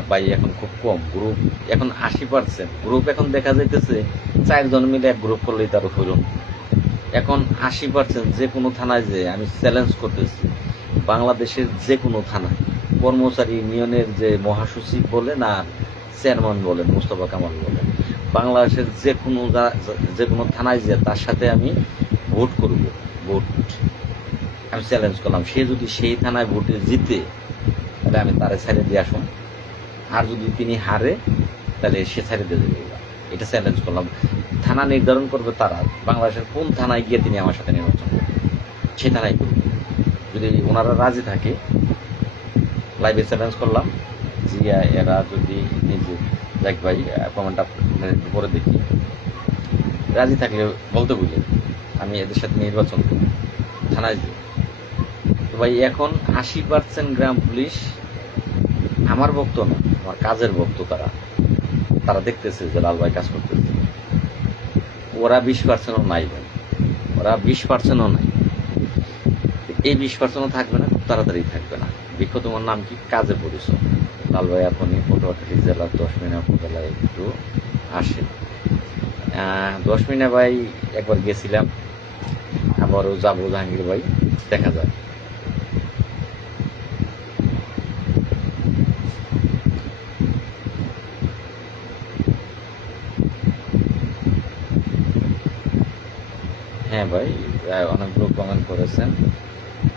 ভাই এখন খুব কম। গ্রুপ এখন 80%। গ্রুপ এখন দেখা যাইতেছে 4 জন মিলে এক গ্রুপ করলেই তার হইল। এখন 80% যে কোনো থানায় যে আমি চ্যালেঞ্জ করতেছি, বাংলাদেশের যে কোনো থানায় কর্মচারী ইউনিয়নের যে মহাসচিব বলেন আর চেয়ারম্যান বলেন, মোস্তফা কামাল বলেন, বাংলাদেশের যে কোনো থানায় যে তার সাথে আমি ভোট করব। ভোট আমি চ্যালেঞ্জ করলাম, সে যদি সেই থানায় ভোটে জিতে তাহলে আমি তারে ছাড়ে দিয়ে আসুন, আর যদি তিনি হারে তাহলে সে ছাড়ে দিয়ে দেবে। এটা চ্যালেঞ্জ করলাম। থানা নির্ধারণ করবে তারা, বাংলাদেশের কোন থানায় গিয়ে তিনি আমার সাথে নির্বাচন করবেন সে থানায় করবে। যদি ওনারা রাজি থাকে, লাইভে চ্যালেঞ্জ করলাম, জিয়া এরা যদি নিজে দেখ ভাই কমেন্টটা একটু পরে দেখি, রাজি থাকলে বলতে বুঝলেন আমি এদের সাথে নির্বাচন করব থানায় যে। তো ভাই এখন 80% গ্রাম পুলিশ আমার ভক্ত না, আমার কাজের ভক্ত। তারা দেখতেছে যে লাল ভাই কাজ করতেছে। ওরা 20%ও নাই ভাই, ওরা 20%ও নাই। এই 20%ও থাকবে না, খুব তাড়াতাড়ি থাকবে না। বৃক্ষ তোমার নাম কি? কাজে পরিচয়। লাল ভাই এখনই পটুয়াখালী জেলার 10 মিনা উপজেলায় একটু আসেন। 10 মিনা ভাই একবার গেছিলাম, আবারও যাবো জাহাঙ্গীর ভাই, দেখা যায়। হ্যাঁ ভাই, অনেকগুলো কমেন্ট করেছেন।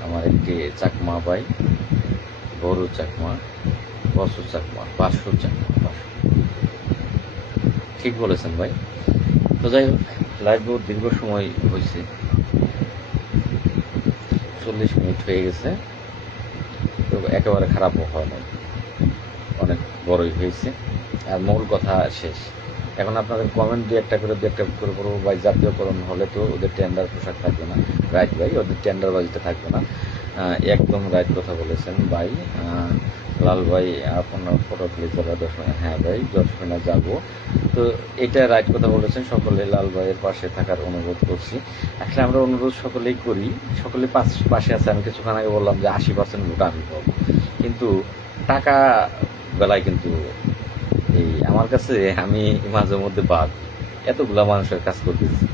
আমার একটি চাকমা ভাই, বড় চাকমা, বসু চাকমা, বাসু চাকমা, ঠিক বলেছেন ভাই। তো যাই হোক, লাইভ বহুত দীর্ঘ সময় হয়েছে, 40 মিনিট হয়ে গেছে। তো একেবারে খারাপও হয় না, অনেক বড়ই হয়েছে। আর মূল কথা শেষ। এখন আপনাদের কমেন্ট দু একটা করে করবো ভাই। জাতীয়করণ হলে তো ওদের টেন্ডার পোশাক থাকবে না, রাইট ভাই, ওদের টেন্ডার বাজিতে থাকবে না। একদম রাইট কথা বলেছেন ভাই। লাল ভাই আপনার ফটো ক্লিক করা 10 মিনিট, হ্যাঁ ভাই 10 মিনিট যাবো। তো এটা রাইট কথা বলেছেন, সকলে লাল ভাইয়ের পাশে থাকার অনুরোধ করছি। আসলে আমরা অনুরোধ সকলেই করি, সকলে পাশে আছে। আমি কিছুক্ষণ আগে বললাম যে 80% ভোট আমি পাবো, কিন্তু টাকা বেলায় কিন্তু এই আমার কাছে আমি মাঝে মধ্যে বাদ এতগুলা মানুষের কাজ করতেছি,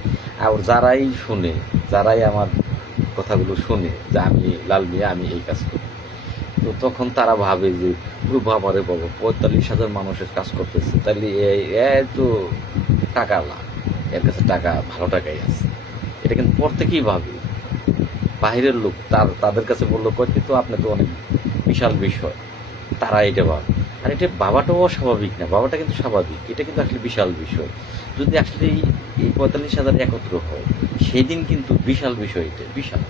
আর যারাই শুনে, যারাই আমার কথাগুলো শুনে যে আমি লাল মিয়া আমি এই কাজ করি, তো তখন তারা ভাবে যে পুরো বাবারে বাবা 45,000 মানুষের কাজ করতেছে, তাহলে তো টাকা লাভ, এর কাছে টাকা ভালো টাকাই আছে। এটা কিন্তু প্রত্যেকেই ভাবে, বাহিরের লোক তাদের কাছে বললো কয়েকটি তো আপনি তো অনেক বিশাল বিষয়, তারা এটা ভাবে। আর এটা বাবাটাও অস্বাভাবিক না, বাবাটা কিন্তু স্বাভাবিক, এটা কিন্তু আসলে বিশাল বিষয়। যদি আসলে এই 45,000 একত্র হয় সেই দিন কিন্তু বিশাল বিষয়, এটা বিশাল।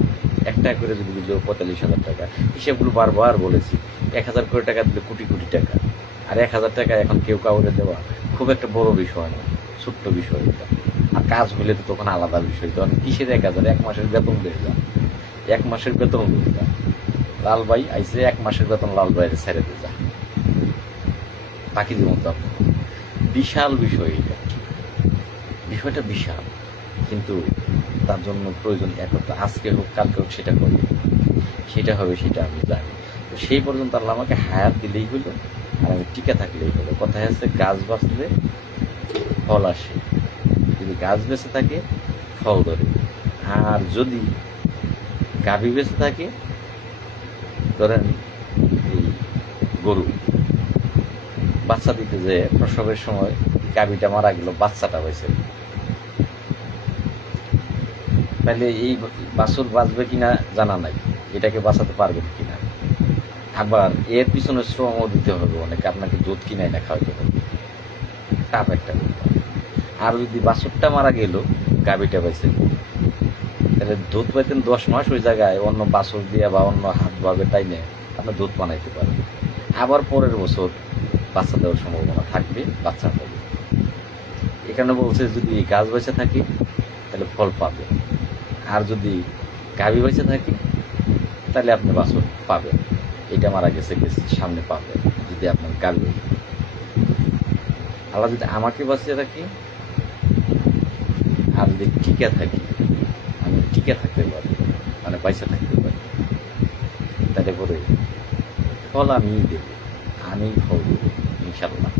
একটা করে যদি দিল 45,000 টাকা, হিসেবগুলো বারবার বলেছি, 1,000 করে টাকা দিলে কোটি কোটি টাকা, আর 1,000 টাকা এখন কেউ কাউরে দেওয়া খুব একটা বড় বিষয় না, ছোট্ট বিষয় এটা। আর কাজ হলে তো তখন আলাদা বিষয়, তখন কিসের 1,000, 1 মাসের বেতন দিয়ে যান, 1 মাসের বেতন দিয়ে যান। লাল ভাই আইসে 1 মাসের বেতন লাল ভাইয়ের ছেড়ে দিয়ে যান, বাকি জীবন তো আপনার। বিশাল বিষয় এটা, বিষয়টা বিশাল, কিন্তু তার জন্য প্রয়োজন একত্র, আজকে হোক কালকে হোক সেটা করবে, সেটা হবে, সেটা আমি জানি। তো সেই পর্যন্ত আল্লাহ আমাকে হায়াত দিলেই হলো, আর আমি টিকে থাকলেই হলো। কথা হচ্ছে গাছ বাঁচলে ফল আসে, যদি গাছ বেঁচে থাকে ফল ধরে। আর যদি গাভী বেঁচে থাকে, ধরেন এই গরু বাচ্চা দিতে যে প্রসবের সময় গাভীটা মারা গেল, বাচ্চাটা হয়েছে, তাহলে এই বাছুর বাঁচবে কিনা জানা নাই, এটাকে বাঁচাতে পারবেন কিনা। আবার এর পিছনে শ্রমও দিতে হবে অনেক, আপনাকে দুধ কিনাই না খাওয়াতে হবে, টাফ একটা ব্যাপার। আর যদি বাছুরটা মারা গেল, গাভীটা বেঁচে, তাহলে দুধ পাইতেন 10 মাস, ওই জায়গায় অন্য বাছুর দিয়ে বা অন্য হাত ভাবে টাইনে আপনি দুধ বানাইতে পারবেন। আবার পরের বছর বাচ্চা দেওয়ার সম্ভাবনা থাকবে, বাচ্চা পাবে। এখানে বলছে যদি গাছ বেঁচে থাকে তাহলে ফল পাবে, আর যদি গাভী বেঁচে থাকে তাহলে আপনি বাছুর পাবেন। এটা মারা গেছে সামনে পাবেন যদি আপনার গাভী। আল্লাহ যদি আমাকে বাঁচিয়ে রাখি আর যদি টিকে থাকি, আমি টিকে থাকতে পারি, মানে পয়সা থাকতে পারি, তাহলে করে ফল আমিই দেব, আমি ফল দেব ইনশাল্লাহ।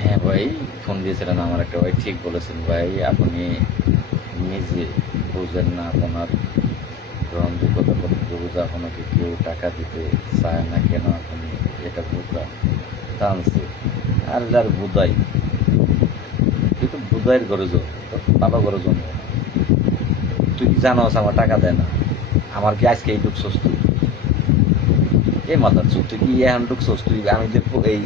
হ্যাঁ ভাই, ফোন দিয়েছিলেন আমার একটা ভাই, ঠিক বলেছেন ভাই, আপনি নিজে বুঝেন না আপনার গ্রহণযোগ্যতা কতটুকু, বুঝা আপনাকে কেউ টাকা দিতে চায় না কেন, আপনি এটা বুঝা টানছে। আর যার বুধাই, তুই তো বুধাইয়ের ঘরে জন্ম, তোর বাবা ঘরে জন্ম না, তুই কি জানোস আমার টাকা দেয় না, আমার কি আজকে এই ঢুকছস তুই, এই মাথার চোখ, তুই কি এখন ঢুকছস তুই। আমি যে এই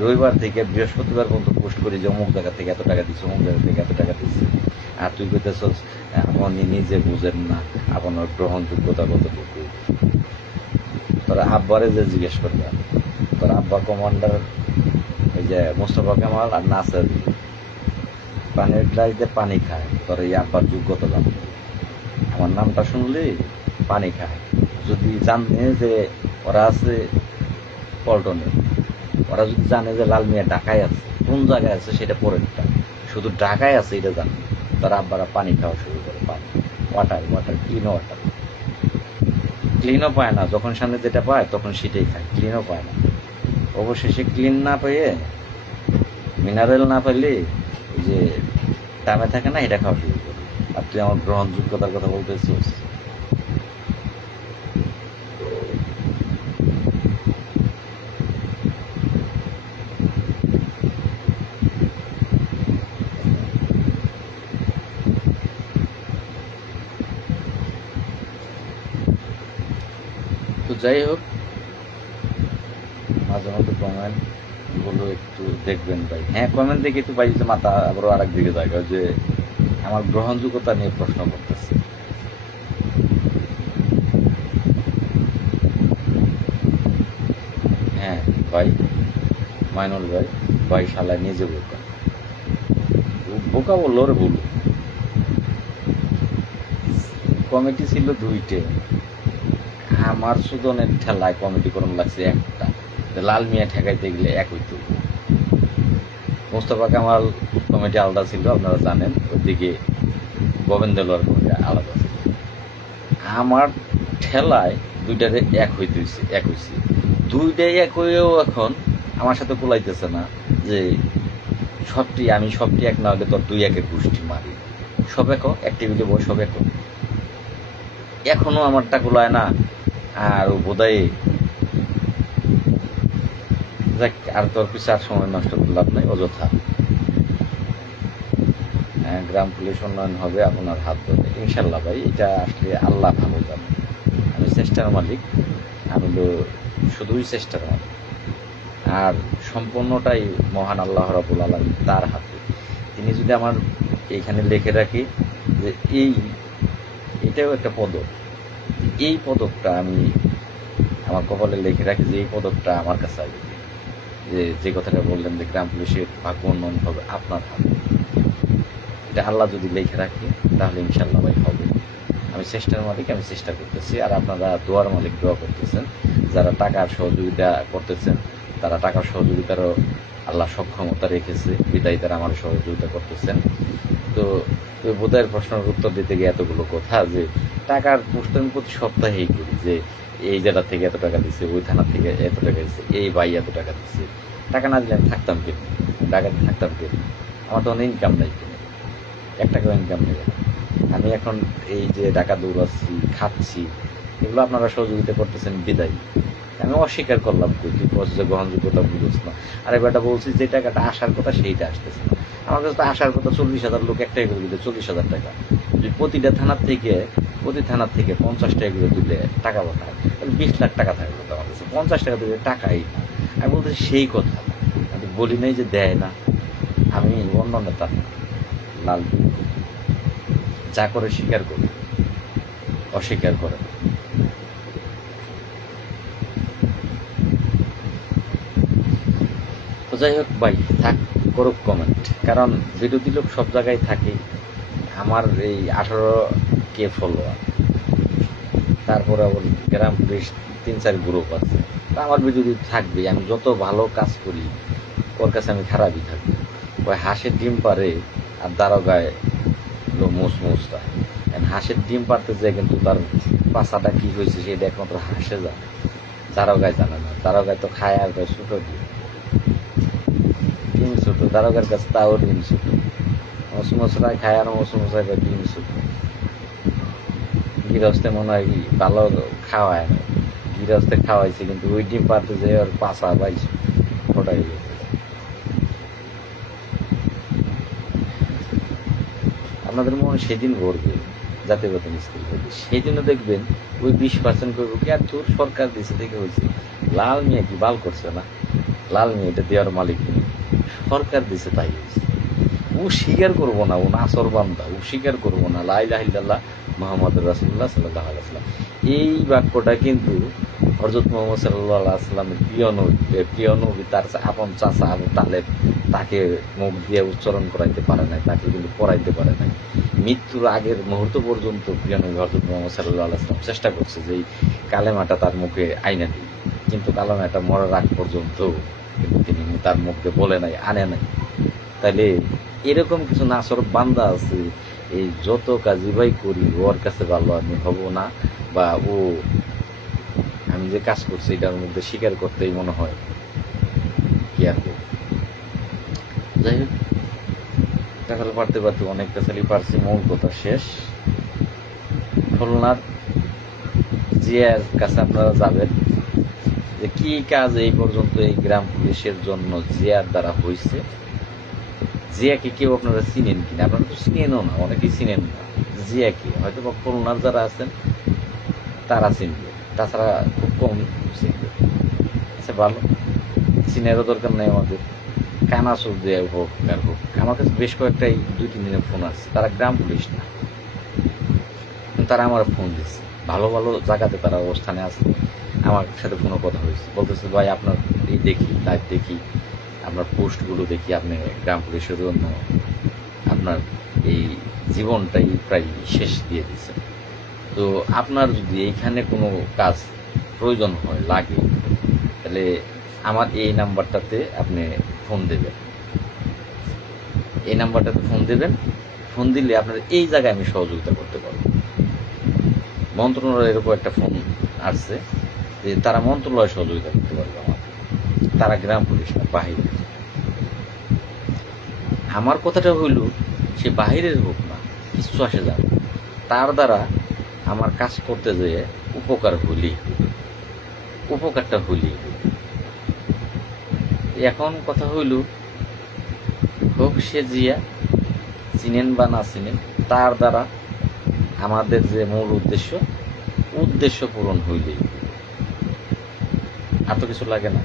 রবিবার থেকে বৃহস্পতিবার পর্যন্ত পোস্ট করি যে অমুক জায়গা থেকে এত টাকা দিচ্ছে, অমুক জায়গা থেকে এত টাকা দিচ্ছে, আর তুই কইতেছস আপনি নিজে বুঝেন না আপনার গ্রহণযোগ্যতা কতটুকু। তোরা আব্বারে যে জিজ্ঞেস করবে, তোর আব্বা কমান্ডার এই যে মোস্তফা কামাল আর নাসের পানির গ্লাসে পানি খায়, তোর এই আব্বার যোগ্যতা জানবে। আমার নামটা শুনলে পানি খায়, যদি জানে যে ওরা আছে পল্টনে, ওরা যদি জানে যে লাল মিয়া ঢাকায় আছে, কোন জায়গায় আছে সেটা পরেরটা, শুধু ঢাকায় আছে এটা জানে, তারা আব্বারা পানি খাওয়া শুরু করে, পানি, ওয়াটার, ক্লিন ওয়াটার। ক্লিনও পায় না, যখন সামনে যেটা পায় তখন সেটাই খায়, ক্লিনও পায় না। অবশেষে ক্লিন না পেয়ে, মিনারেল না পেলে ওই যে দামে থাকে না, এটা খাওয়া শুরু করে। আর তুই আমার গ্রহণযোগ্যতার কথা বলতেছিস। তো যাই হোক, মাঝে মধ্যে কমেন্ট গুলো একটু দেখবেন ভাই। হ্যাঁ, কমেন্ট দেখে একটু পাইছে মাথা আবারও আর এক দিকে জায়গা, যে আমার গ্রহণযোগ্যতা নিয়ে প্রশ্ন করতেছে। হ্যাঁ ভাই, মাইনুল ভাই, ভাই শালায় নিজে বোকা, বোকা বললো রে, বলুন কমিটি ছিল 2টে, আমার সুদনের ঠেলায় কমিটি করুন লাগছে একটা, লাল মিয়া ঠেকাইতে গেলে এক হইতে। মোস্তফা কামাল কমিটি আলাদা ছিল, আপনারা জানেন, ওইদিকে গোবিন্দ দেলোয়ার কমিটি আলাদা ছিল। আমার ঠেলায় দুইটারে এক হইছে, দুইটাই এক হয়েও এখন আমার সাথে কুলাইতেছে না যে আমি সবটি এক না হলে তোর 2-1-এর গোষ্ঠী মারি, সব এক টেবিলে বই সব এখনো আমারটা কুলায় না। আর ও বোধহয় যাক, আর তোর পিছনে আর সময় নষ্ট করে লাভ নাই, অযথা। গ্রাম পুলিশ উন্নয়ন হবে আপনার হাত ধরে, ইনশাল্লাহ ভাই। এটা আসলে আল্লাহ ভালো জানে, আমি চেষ্টার মালিক, আমি তো শুধুই চেষ্টার মালিক, আর সম্পূর্ণটাই মহান আল্লাহ রাব্বুল আলামিন, তার হাতে। তিনি যদি আমার এইখানে লিখে রাখি যে এটাও একটা পদক, এই পদকটা আমি আমার কপালে লিখে রাখি যে এই পদকটা আমার কাছে আসবে, যে কথাটা বললেন যে গ্রাম পুলিশের ভাগ্য উন্নয়ন হবে আপনার হাতে, এটা আল্লাহ যদি লিখে রাখে তাহলে ইনশাল্লাহ ভাই হবে। আমি চেষ্টার মালিক, আমি চেষ্টা করতেছি, আর আপনারা দোয়ার মালিক, দোয়া করতেছেন। যারা টাকার সহযোগিতা করতেছেন, তারা টাকার সহযোগিতারও আল্লাহ সক্ষমতা রেখেছে, বিদায়ী তারা আমার সহযোগিতা করতেছেন। তো ওই বোধহয় প্রশ্নের উত্তর দিতে গিয়ে এতগুলো কথা, যে টাকার পোস্ট আমি প্রতি সপ্তাহেই করি, যে এই জেলা থেকে এত টাকা দিচ্ছে, ওই থানা থেকে এত টাকা দিচ্ছে, এই ভাই এত টাকা দিচ্ছে। টাকা না দিলে আমি থাকতাম কেন, টাকাতে থাকতাম কেন? আমার তো অনেক ইনকাম নাই, কেন 1 টাকাও ইনকাম নেই। আমি এখন এই যে টাকা দৌড়াচ্ছি, খাচ্ছি, এগুলো আপনারা সহযোগিতা করতেছেন বিদায়, আমি অস্বীকার করলাম। তুই যে গ্রহণযোগ্যতা বুঝছ না। আর এবারটা বলছি যে টাকাটা আসার কথা সেইটা আসতেছে না। আমার কাছে তো আসার কথা 40,000 লোক একটাই করে দিলে 40,000 টাকা, যদি প্রতি থানার থেকে 50 টাকা করে দিলে টাকা পাঠায়, তাহলে 20 লাখ টাকা থাকবে তো আমার কাছে। 50 টাকা দিলে টাকাই না। আমি বলতেছি সেই কথা, আমি বলি নাই যে দেয় না। আমি অন্য নেতা লাল যা করে স্বীকার করি, অস্বীকার করে না। তো যাই হোক ভাই, থাক, করুক কমেন্ট, কারণ বিরোধী লোক সব জায়গায় থাকে। আমার এই 18K ফলোয়ার, তারপরে আবার গ্রাম পুলিশ 3-4 গ্রুপ আছে, তা আমার বিরোধী থাকবে। আমি যত ভালো কাজ করি ওর কাছে আমি খারাপই থাকবো। ওই হাঁসের ডিম পারে আর দারোগায় মোচমোচটা, হাঁসের ডিম পারতে যায় কিন্তু তার পাশাটা কি হয়েছে সেটা একমাত্র হাঁসে জানে, দারোগায় জানে না। দারোগায় তো খায় আর ছোট ডিম ছোট, দারোগার কাছে তাও ডিম ছোট। মোচমোচরায় খায় আর মোচমোচায় ডিম ছোট। গৃহস্থে মনে হয় ভালো খাওয়ায় না, গৃহস্থে খাওয়াইছে কিন্তু ওই ডিম পারতে যে ওর পাশা পাইছে ওটাই গেছে। আপনাদের মনে সেদিন ভরবে জাতীয় বেতন স্কুল করবে, সেদিনও দেখবেন ওই 20% করবো কি আর তোর সরকার দেশে থেকে হয়েছে। লাল মিয়া কি বাল করছে না? লাল মিয়া এটা দেওয়ার মালিক নেই, সরকার দেশে তাই হয়েছে। ও স্বীকার করবো না, ও নাসর বান্দা, ও স্বীকার করবো না লা ইলাহা ইল্লাল্লাহ মুহাম্মাদুর রাসূলুল্লাহ সাল্লাল্লাহু আলাইহি ওয়াসাল্লাম। এই বাক্যটা কিন্তু হযরত মুহাম্মদ সাল্লাল্লাহু আলাইহি ওয়াসাল্লামের প্রিয় নবী তার আপন চাচা আবু তালেব তাকে মুখ দিয়ে উচ্চারণ করাইতে পারে নাই, তাকে কিন্তু পড়াইতে পারে নাই। মৃত্যুর আগের মুহূর্ত পর্যন্ত প্রিয় নবী হযরত মুহাম্মদ সাল্লাল্লাহু আলাইহি ওয়াসাল্লাম চেষ্টা করছে যে এই কালেমাটা তার মুখে আইনা দিই, কিন্তু কালেমাটা মরার আগ পর্যন্ত কিন্তু তিনি তার মুখে বলে নাই, আনে নাই। তাইলে এরকম কিছু নাসর বান্দা আছে, এই যত কাজই ভাই করি ওর কাছে ভালো আমি হব না, বা ও আমি যে কাজ করছি এটার মধ্যে স্বীকার করতেই মনে হয় কি আর করব। যাই হোক, টাকাল পারতে অনেকটা চালি পারছি, মূল কথা শেষ। খুলনার জিয়ার কাছে আপনারা যাবেন যে কি কাজ এই পর্যন্ত এই গ্রাম পুলিশের জন্য জিয়ার দ্বারা হয়েছে। জিয়াকে কেউ আপনারা চিনেন কিনা? আপনারা তো চিনেনও না, অনেকেই চিনেন না জিয়াকে, হয়তো বা খুলনার যারা আছেন তারা চিনবে, তাছাড়া খুব কম চিনবে। আচ্ছা ভালো, চিনেরও দরকার নেই আমাদের, কানাসুর দেয়া হোক আর হোক। আমার কাছে বেশ কয়েকটা 2-3 দিনের ফোন আসছে, তারা গ্রাম পুলিশ না, তারা আমার ফোন দিচ্ছে, ভালো ভালো জায়গাতে তারা অবস্থানে আছে। আমার সাথে ফোনে কথা হয়েছে, বলতেছে ভাই আপনার এই দেখি, লাইভ দেখি, আপনার পোস্টগুলো দেখি, আপনি গ্রাম পুলিশের জন্য আপনার এই জীবনটাই প্রায় শেষ দিয়ে দিচ্ছেন। তো আপনার যদি এইখানে কোনো কাজ প্রয়োজন হয়, লাগে, তাহলে আমার এই নাম্বারটাতে আপনি ফোন দেবেন। এই নাম্বারটাতে ফোন দেবেন। ফোন দিলে আপনার এই জায়গায় আমি সহযোগিতা করতে পারবো। মন্ত্রণালয়ের এরকম একটা ফোন আসছে যে তারা মন্ত্রণালয় সহযোগিতা করতে পারবে আমার। তারা গ্রাম পুলিশ না, বাহিরে। আমার কথাটা হইল সে বাহিরের হোক না, কিছু আসে যাবে, তার দ্বারা আমার কাজ করতে যেয়ে উপকার হইলেই, উপকারটা হইলেই। এখন কথা হইল, হোক সে জিয়া, চিনেন বা না চিনেন, তার দ্বারা আমাদের যে মূল উদ্দেশ্য পূরণ হইলেই, আর তো কিছু লাগে না।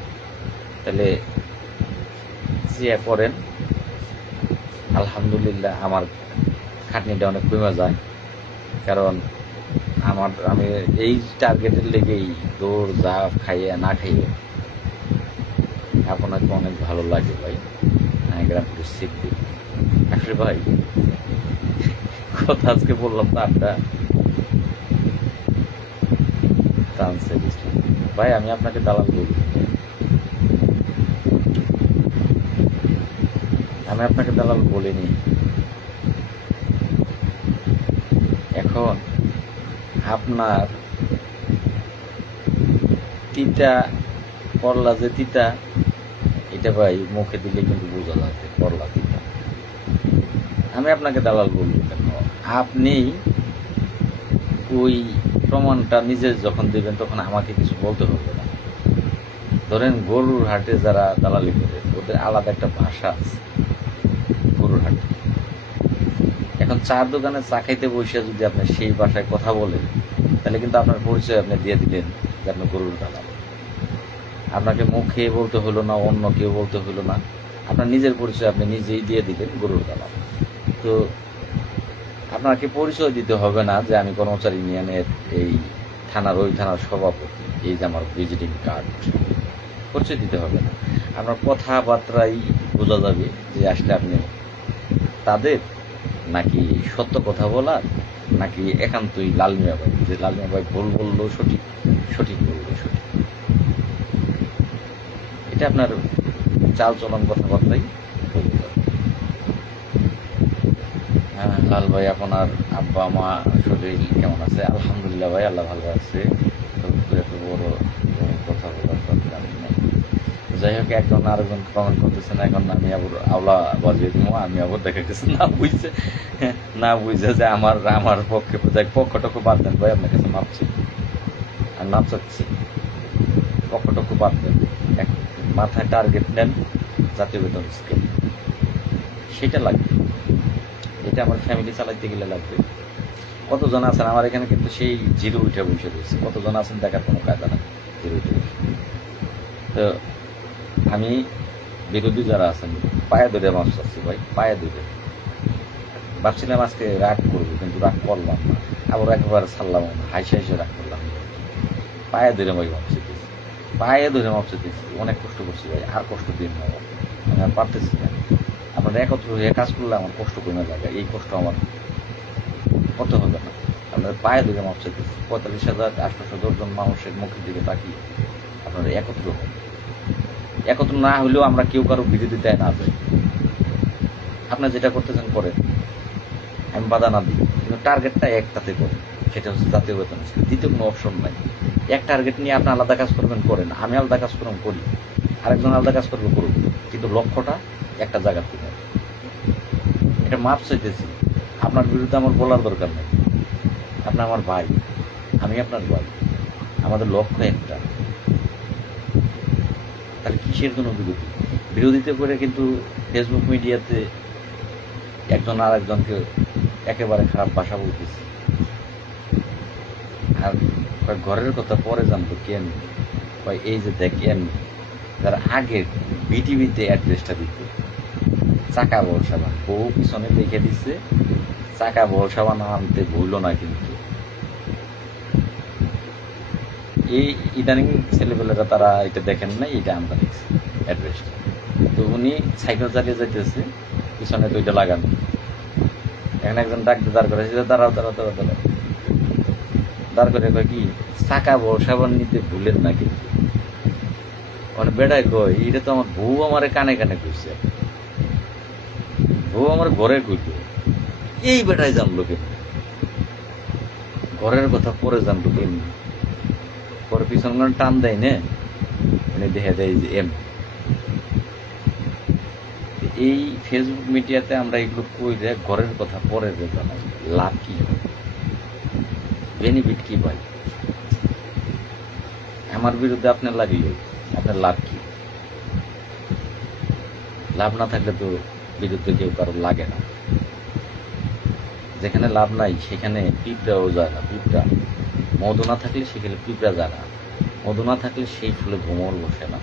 তাহলে জিয়া করেন, আলহামদুলিল্লাহ আমার খাটনিটা অনেক কমে যায়। কারণ আমি এই টার্গেটের লেগেই দৌড় যা খাইয়ে না খাইয়ে আপনাকে অনেক ভালো লাগে ভাই। গ্রাম পুলিশ শিখবে আসলে ভাই, কথা আজকে বললাম তো আড্ডা তানসের ইসলাম ভাই, আমি আপনাকে দালাল বলি, আমি আপনাকে দালাল বলিনি। এখন আপনার তিতা করলা যে তিতা, এটা ভাই মুখে দিলে কিন্তু বোঝা যাচ্ছে করলা তিতা। আমি আপনাকে দালাল বলবো কেন? আপনি ওই প্রমাণটা নিজে যখন দেবেন তখন আমাকে কিছু বলতে হবে না। ধরেন গরুর হাটে যারা দালালি করে, ওদের আলাদা একটা ভাষা আছে গরুর হাটে। এখন চার দোকানে চা খাইতে বসে যদি আপনি সেই ভাষায় কথা বলেন, তাহলে কিন্তু আপনার পরিচয় আপনি দিয়ে দিলেন যে আপনি গরুর দালাল। আপনাকে মুখে বলতে হলো না, অন্য কেউ বলতে হলো না, আপনার নিজের পরিচয় আপনি নিজেই দিয়ে দিলেন গরুর দালাল। তো আপনাকে পরিচয় দিতে হবে না যে আমি কর্মচারী ইউনিয়নের এই থানার ওই থানার সভাপতি, এই যে আমার ভিজিটিং কার্ড, পরিচয় দিতে হবে না। আপনার কথাবার্তাই বোঝা যাবে যে আসলে আপনি তাদের নাকি সত্য কথা বলার, নাকি একান্তই লাল মিয়া ভাই, যে লাল মিয়া ভাই ভুল বললেও সঠিক, সঠিক বললেও সঠিক। এটা আপনার চাল চলন কথাবার্তাই বলতে হবে। হ্যাঁ লাল ভাই, আপনার আব্বা মা শরীর কেমন আছে? আলহামদুলিল্লাহ ভাই, আল্লাহ ভালো আছে। এত বড় কথা বলার দরকার নেই। যাই হোক, একজন আরেকজন কমেন্ট করতেছেন, এখন আমি আবার আওলা বাজিয়ে দিব, আমি আবার দেখাইতেছি না বুঝছে যে আমার পক্ষে পক্ষটুকু বাদ দেন ভাই, আপনার কাছে মাপছি আর নাম চাচ্ছি, পক্ষটুকু বাদ দেন। মাথায় টার্গেট নেন জাতীয় বেতন স্কিম, সেটা লাগবে। এটা আমার ফ্যামিলি চালাইতে গেলে লাগবে। কতজন আছেন আমার এখানে, কিন্তু সেই জিরো উঠে বসে রয়েছে। কতজন আছেন দেখার কোনো কায়দা নাই, জিরো উঠে বসে। তো আমি বিরোধী যারা আছেন পায়ে ধরে মাছ চাচ্ছি ভাই, পায়ে ধরে। ভাবছিলাম আজকে রাগ করবো, কিন্তু রাগ করলাম না, আবার একেবারে ছাড়লাম না, হাইসে রাগ করলাম। পায়ে ধরে ভাই মাপছে দিয়েছি, পায়ে ধরে মাপছে দিয়েছি। অনেক কষ্ট করছি ভাই, আর কষ্ট দিন না, আমি আর পারতেছি না। আপনারা একত্র হয়ে কাজ করলে আমার কষ্ট কমে লাগে, এই কষ্ট আমার কত হবে না। আপনাদের পায়ে ধরে মাপছে দিয়েছি। 45,810 জন মানুষের মুখের দিকে তাকিয়ে আপনারা একত্র হন। একত্র না হলেও আমরা কেউ কারো বিরোধিতায় না যাই। আপনার যেটা করতেছেন করেন, আমি বাধা না দিই, কিন্তু টার্গেটটা একটাতে করেন, সেটা হচ্ছে জাতীয় বেতন। দ্বিতীয় কোনো অপশন নাই। এক টার্গেট নিয়ে আপনি আলাদা কাজ করবেন, করেন, আমি আলাদা কাজ করবেন, করি, আরেকজন আলাদা কাজ করবে, করুন, কিন্তু লক্ষ্যটা একটা জায়গা থেকে। এটা মাপ চাইতেছি, আপনার বিরুদ্ধে আমার বলার দরকার নেই। আপনি আমার ভাই, আমি আপনার ভাই, আমাদের লক্ষ্য একটা। তাহলে কিসের জন্য বিরোধিতা করে কিন্তু ফেসবুক মিডিয়াতে একজন আর একজনকে একেবারে খারাপ ভাষা বলতেছে। আর ঘরের কথা পরে জানতো কেন ভাই, এই যে দেখেন যারা আগে বিটিভিতে অ্যাড্রেসটা দিত, চাকা বল সাবান, বহু পিছনে লিখে দিচ্ছে চাকা বল সাবান আনতে ভুলো না। কিন্তু এই ইদানিং ছেলেপেলেরা তারা এটা দেখেন না, এটা আমরা দেখছি অ্যাড্রেসটা। তো উনি সাইকেল চালিয়ে যাইতেছে, পিছনে তো এটা লাগানো। এখানে একজন ডাকতে দাঁড় করেছে, দাঁড়াও দাঁড়াও দাঁড়াও দাঁড়াও, দাঁড় করে কয় কি চাকা বড় সাবান নিতে ভুলেন না কিন্তু। মানে বেড়ায় কয় এটা তো আমার বউ আমারে কানে কানে কইছে, বউ আমার ঘরে কইল। এই বেটায় জানলো কেন? ঘরের কথা পরে জানলো কেমনি? পরে পিছন টান দেয় না, মানে দেখা যায় যে এই ফেসবুক মিডিয়াতে আমরা এগুলো কই যে ঘরের কথা পরে যে জানাই, লাভ কি হয়, বেনিফিট কি পাই? আমার বিরুদ্ধে আপনার লাগলে আপনার লাভ কি? লাভ না থাকলে তো বিরুদ্ধে কেউ কারো লাগে না। যেখানে লাভ নাই সেখানে পিঁপড়াও যায় না। পিঁপড়া মধু না থাকলে সেখানে পিঁপড়া যায় না, মধু না থাকলে সেই ফুলে ভ্রমর বসে না।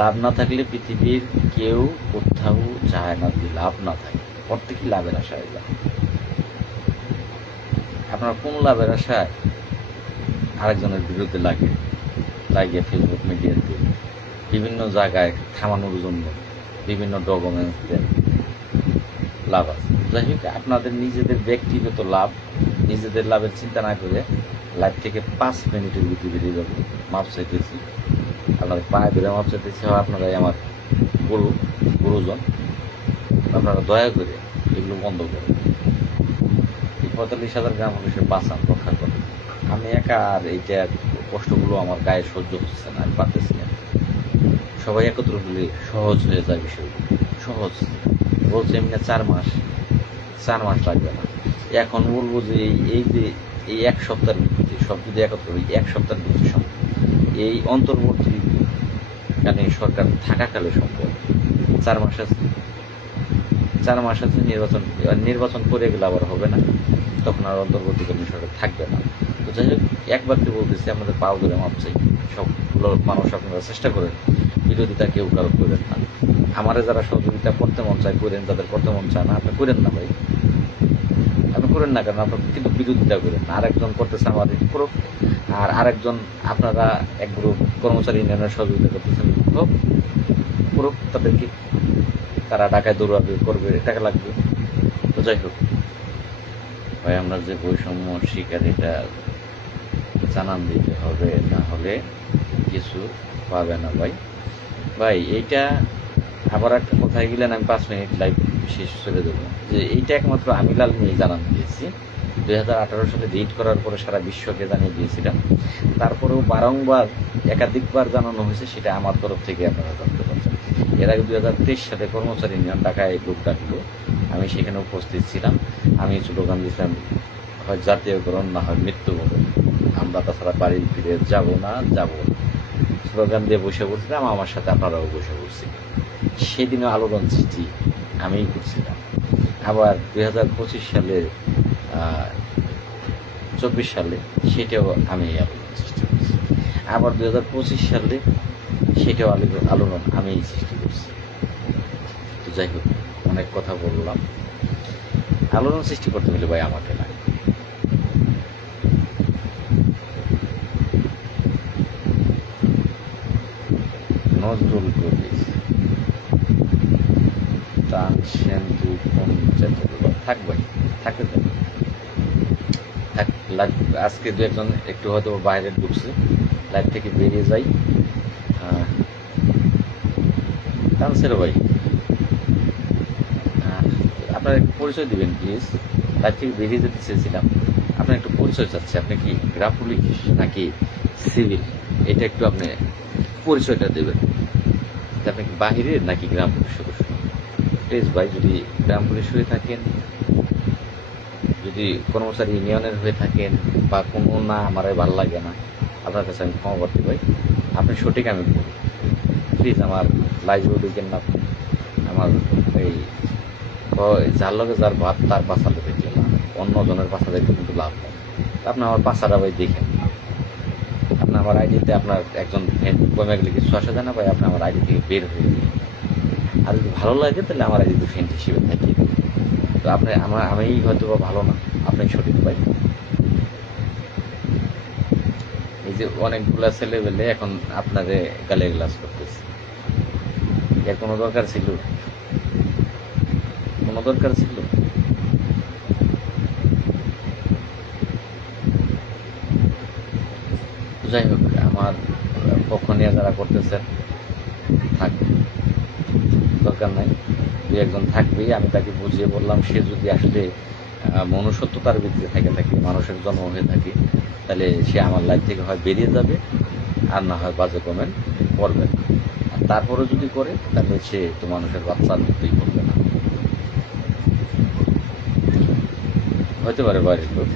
লাভ না থাকলে পৃথিবীর কেউ কোথাও যায় না। যদি লাভ না থাকে প্রত্যেকই লাভের আশায় যায়। আপনার কোন লাভের আশায় আরেকজনের বিরুদ্ধে লাগিয়ে ফেসবুক মিডিয়াতে বিভিন্ন জায়গায় থামানোর জন্য বিভিন্ন ডকুমেন্টস দেন, লাভ আছে। যাই হোক, আপনাদের নিজেদের ব্যক্তিগত লাভ, নিজেদের লাভের চিন্তা না করে লাইভ থেকে 5 মিনিটের ভিতরে বেরিয়ে যাবো। মাপ চাইতেছি, আপনাদের পায়ে ধরে মাপ চাইতেছি। আপনারাই আমার গুরুজন, আপনারা দয়া করে এগুলো বন্ধ করেন। এই 45,000 গ্রাম মানুষের বাঁচান, রক্ষা করেন। আমি একা আর এইটা কষ্টগুলো আমার গায়ে সহ্য হচ্ছে না, আমি পারতেছি না। সবাই একত্র হলে সহজ হয়ে যায় বিষয়গুলো, সহজ বলছে। এমনি 4 মাস লাগবে না। এখন বলবো যে এই যে এই 1 সপ্তাহের ভিত্তি সব যদি একত্র হই, 1 সপ্তাহের ভিত্তি সম্ভব। এই অন্তর্বর্তীকালীন সরকার থাকাকালে সম্ভব। 4 মাস আছে, 4 মাস আছে। নির্বাচন করে গেলে আবার হবে না, তখন আর অন্তর্বর্তীকালীন সরকার থাকবে না। তো যাই হোক, একবারকে বলতেছি, আপনাদের পাও ধরে মাপ চাই। সবগুলো মানুষ আপনারা চেষ্টা করেন, বিরোধিতা কেউ কারো করেন না। আমারে যারা সহযোগিতা করতে মন চায় করেন, যাদের করতে মন চায় না আপনি করেন না ভাই, আপনি করেন না। কারণ আপনার কিন্তু বিরোধিতা করেন না। আরেকজন করতেছে আমাদের করুক, আর আরেকজন আপনারা এক গ্রুপ কর্মচারী ইউনিয়নের সহযোগিতা করতেছেন হোক, করুক তাদেরকে। তারা টাকায় দৌড়াবে, করবে, টাকা লাগবে। তো যাই হোক ভাই, আমরা যে বৈষম্য শিকার এটা জানান দিতে হবে, না হলে কিছু পাবে না ভাই। ভাই এইটা আবার একটা কথায় গেলেন, আমি 5 মিনিট লাইভ শেষ করে দেবো। যে এইটা একমাত্র আমি লাল নিয়ে জানান দিয়েছি। 2018 সালে ডিলিট করার পরে সারা বিশ্বকে জানিয়ে দিয়েছিলাম। তারপরেও বারংবার একাধিকবার জানানো হয়েছে, সেটা আমার তরফ থেকে আপনারা জানতে পারছেন। এর আগে 2023 সালে কর্মচারী ইউনিয়ন ঢাকায় গ্রুপ ডাকলো, আমি সেখানে উপস্থিত ছিলাম। আমি স্লোগান দিয়েছিলাম, হয় জাতীয়করণ না হয় মৃত্যুবরণ, আমরা তাছাড়া বাড়ি ফিরে যাব না। স্লোগান দিয়ে বসে পড়ছিলাম, আমার সাথে আপনারাও বসে পড়ছিলেন। সেদিনও আলোড়ন সৃষ্টি আমিই করছিলাম। আবার 2025 সালে 24 সালে সেটাও আমি আলোড়ন সৃষ্টি করছি। আবার 2025 সালে সেটাও আলোড়ন আমি সৃষ্টি করছি। তো যাই হোক, অনেক কথা বললাম। আলোড়ন সৃষ্টি করতে হলে ভাই আমাকে না, নজরুল কবি টান সেন্দু কোন থাকবে থাকতে থাকবে। আজকে 2-1 একটু হয়তো বাইরে ঢুকছে, লাইভ থেকে বেরিয়ে যাই। টানসের ভাই, আপনার একটু পরিচয় দিবেন প্লিজ। লাইভ থেকে বেরিয়ে যেতে চেয়েছিলাম, আপনার একটু পরিচয় চাচ্ছে। আপনি কি গ্রাম পুলিশ নাকি সিভিল, এটা একটু আপনি পরিচয়টা দেবেন। আপনি কি বাহিরের নাকি গ্রাম পুলিশ সদস্য? প্লিজ ভাই, যদি গ্রাম পুলিশ হয়ে থাকেন, যদি কর্মচারী ইউনিয়নের হয়ে থাকেন, বা কোনো না আমার ভালো লাগে না, আপনার কাছে আমি ক্ষমা করতে পারি। আপনি সঠিক আমি বলি, প্লিজ আমার লাইভও দেখেন না। আমার এই যার লগে যার ভাত তার পাশাতে দেখলে না, অন্য জনের পাশা দেখলে কিন্তু লাভ নেই। আপনি আমার পাশাটা ভাই দেখেন না। আপনি আমার আইডিতে আপনার একজন ফ্রেন্ড কমে গেলে কিছু আসা যায় না ভাই, আপনি আমার আইডি থেকে বের হয়ে যান। আর যদি ভালো লাগে তাহলে আমার আইডিতে ফ্রেন্ড হিসেবে থাকি। তো আপনি আমি হয়তো বা ভালো না, আপনি সঠিক ভাই। এই যে অনেকগুলা ছেলেবেলে এখন আপনারে গালে গ্লাস করতেছে, এর কোনো দরকার ছিল? কোনো দরকার ছিল? যাই হোক, আমার পক্ষ নিয়ে যারা করতেছেন থাক, দরকার নাই, দু একজন থাকবেই। আমি তাকে বুঝিয়ে বললাম, সে যদি আসলে মনুষ্যত্বতার ভিত্তিতে থেকে থাকে, মানুষের জন্ম হয়ে থাকে, তাহলে সে আমার লাইফ থেকে হয় বেরিয়ে যাবে, আর না হয় বাজে কমেন্ট করবে। আর তারপরে যদি করে, তাহলে সে তো মানুষের বাচ্চার মতোই করবে না, হতে পারে বাইরের লোক।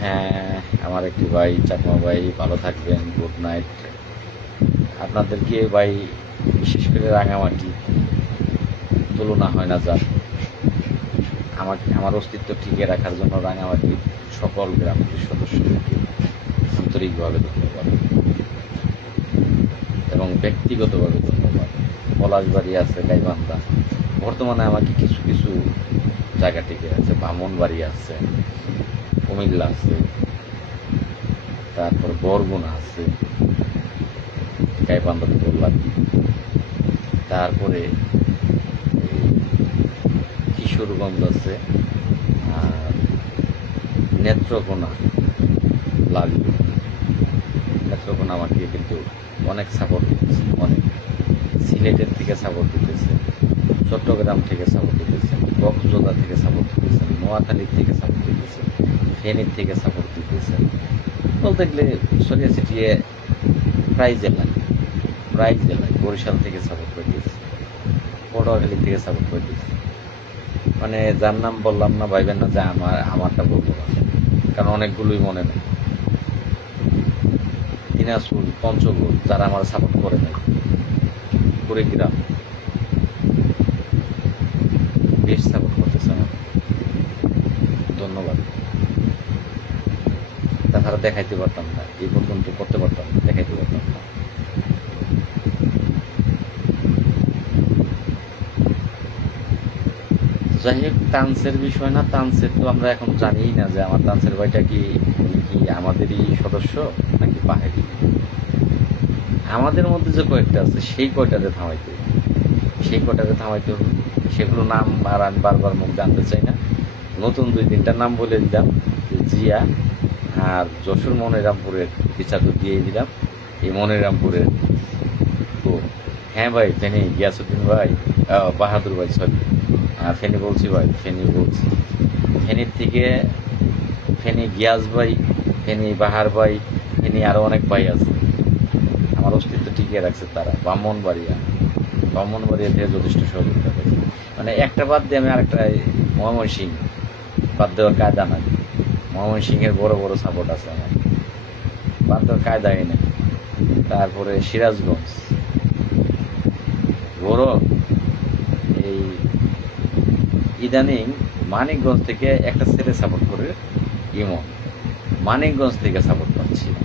হ্যাঁ, আমার একটি ভাই, চাকমা ভাই, ভালো থাকবেন, গুড নাইট। আপনাদেরকে ভাই, বিশেষ করে রাঙামাটি তুলনা হয় না যার, আমার অস্তিত্ব টিকিয়ে রাখার জন্য রাঙামাটির সকল গ্রামের সদস্যদেরকে আন্তরিকভাবে ধন্যবাদ এবং ব্যক্তিগতভাবে ধন্যবাদ। পলাশবাড়ি আছে, গাইবান্ধা, বর্তমানে আমাকে কিছু কিছু জায়গা টিকে আছে, ব্রাহ্মণবাড়ি আছে, কুমিল্লা আছে, তারপর বরগুনা আছে, গাইবান্ধাতে বললাম, তারপরে কিশোরগঞ্জ আছে, আর নেত্রকোনা লাগবে। নেত্রকোনা আমাকে কিন্তু অনেক সাপোর্ট দিতেছে, অনেক। সিলেটের থেকে সাপোর্ট দিতেছে, চট্টগ্রাম থেকে সাপোর্ট দিতেছে, কক্সবাজার থেকে সাপোর্ট দিতেছে, নোয়াখালীর থেকে সাপোর্ট দিতেছে, ফেনীর থেকে সাপোর্ট দিতেছে। বলতে গেলে ছড়িয়ে ছিটিয়ে প্রায় জেলায় বরিশাল থেকে সাপোর্ট করে দিয়েছে, পটুয়াখালী থেকে সাপোর্ট করে দিয়েছে। মানে যার নাম বললাম না, ভাইবেন না যে আমারটা বলবো না, কারণ অনেকগুলোই মনে নেই। দিনাজপুর, পঞ্চগড়, যারা আমার সাপোর্ট করে নাই, কুড়িগ্রাম বেশ সাপোর্ট করতেছে আমার, ধন্যবাদ। তাছাড়া দেখাইতে পারতাম না, এই পর্যন্ত করতে পারতাম না, দেখাইতে পারতাম না। যাই হোক, তানসের বিষয় না, তানসের তো আমরা এখন জানি না যে আমার তানসের ভাইটা কি আমাদেরই সদস্য নাকি বাহিরি। আমাদের মধ্যে যে কয়েকটা আছে, সেই কয়টাতে থামাইতে হবে। সেগুলো নাম আর আমি বারবার মুখ জানতে চাই না। নতুন 2-3টা নাম বলে দিলাম, জিয়া আর যশোর মনিরামপুরের বিচার তো দিয়ে দিলাম। এই মনিরামপুরের তো, হ্যাঁ ভাই, ফেনী গিয়াসুদ্দিন ভাই, বাহাদুর ভাই, সরি, ফেনী বলছি ভাই, ফেনীর থেকে ফেনী গিয়াস ভাই, ফেনী বাহার ভাই, ফেনী আরো অনেক ভাই আছে, আমার অস্তিত্ব টিকিয়ে রাখছে তারা। ব্রাহ্মণবাড়িয়া থেকে যথেষ্ট সহযোগিতা করেছে। মানে একটা বাদ দিয়ে আমি আরেকটা, ময়মনসিংহ বাদ দেওয়ার কায়দা নাই। ময়মনসিংহের বড় বড় সাপোর্ট আছে আমার, বাদ দেওয়ার কায়দাই নেই। তারপরে সিরাজগঞ্জ বড়, এই ইদানিং মানিকগঞ্জ থেকে একটা ছেলে সাপোর্ট করে, ইমন, মানিকগঞ্জ থেকে সাপোর্ট পাচ্ছি না,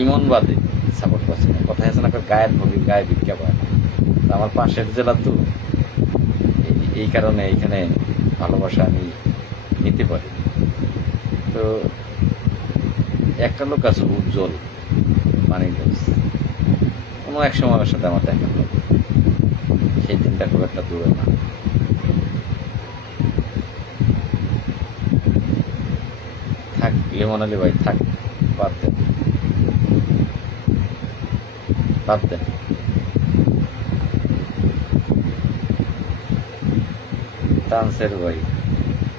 ইমন বাদে সাপোর্ট পাচ্ছি না। কথা আছে না, গায়ের ভোগী গায়ে ভিক্ষা পায় না। আমার পাশের জেলা তো, এই কারণে এখানে ভালোবাসা আমি নিতে পারি। তো একটা লোক আছে উজ্জ্বল, মানিকগঞ্জ, কোনো এক সময় আমার সাথে আমার দেখা হবে, সেই দিনটা খুব একটা দূরে না। থাক লিমন আলী ভাই, থাক, বাদ দেন। তানসের ভাই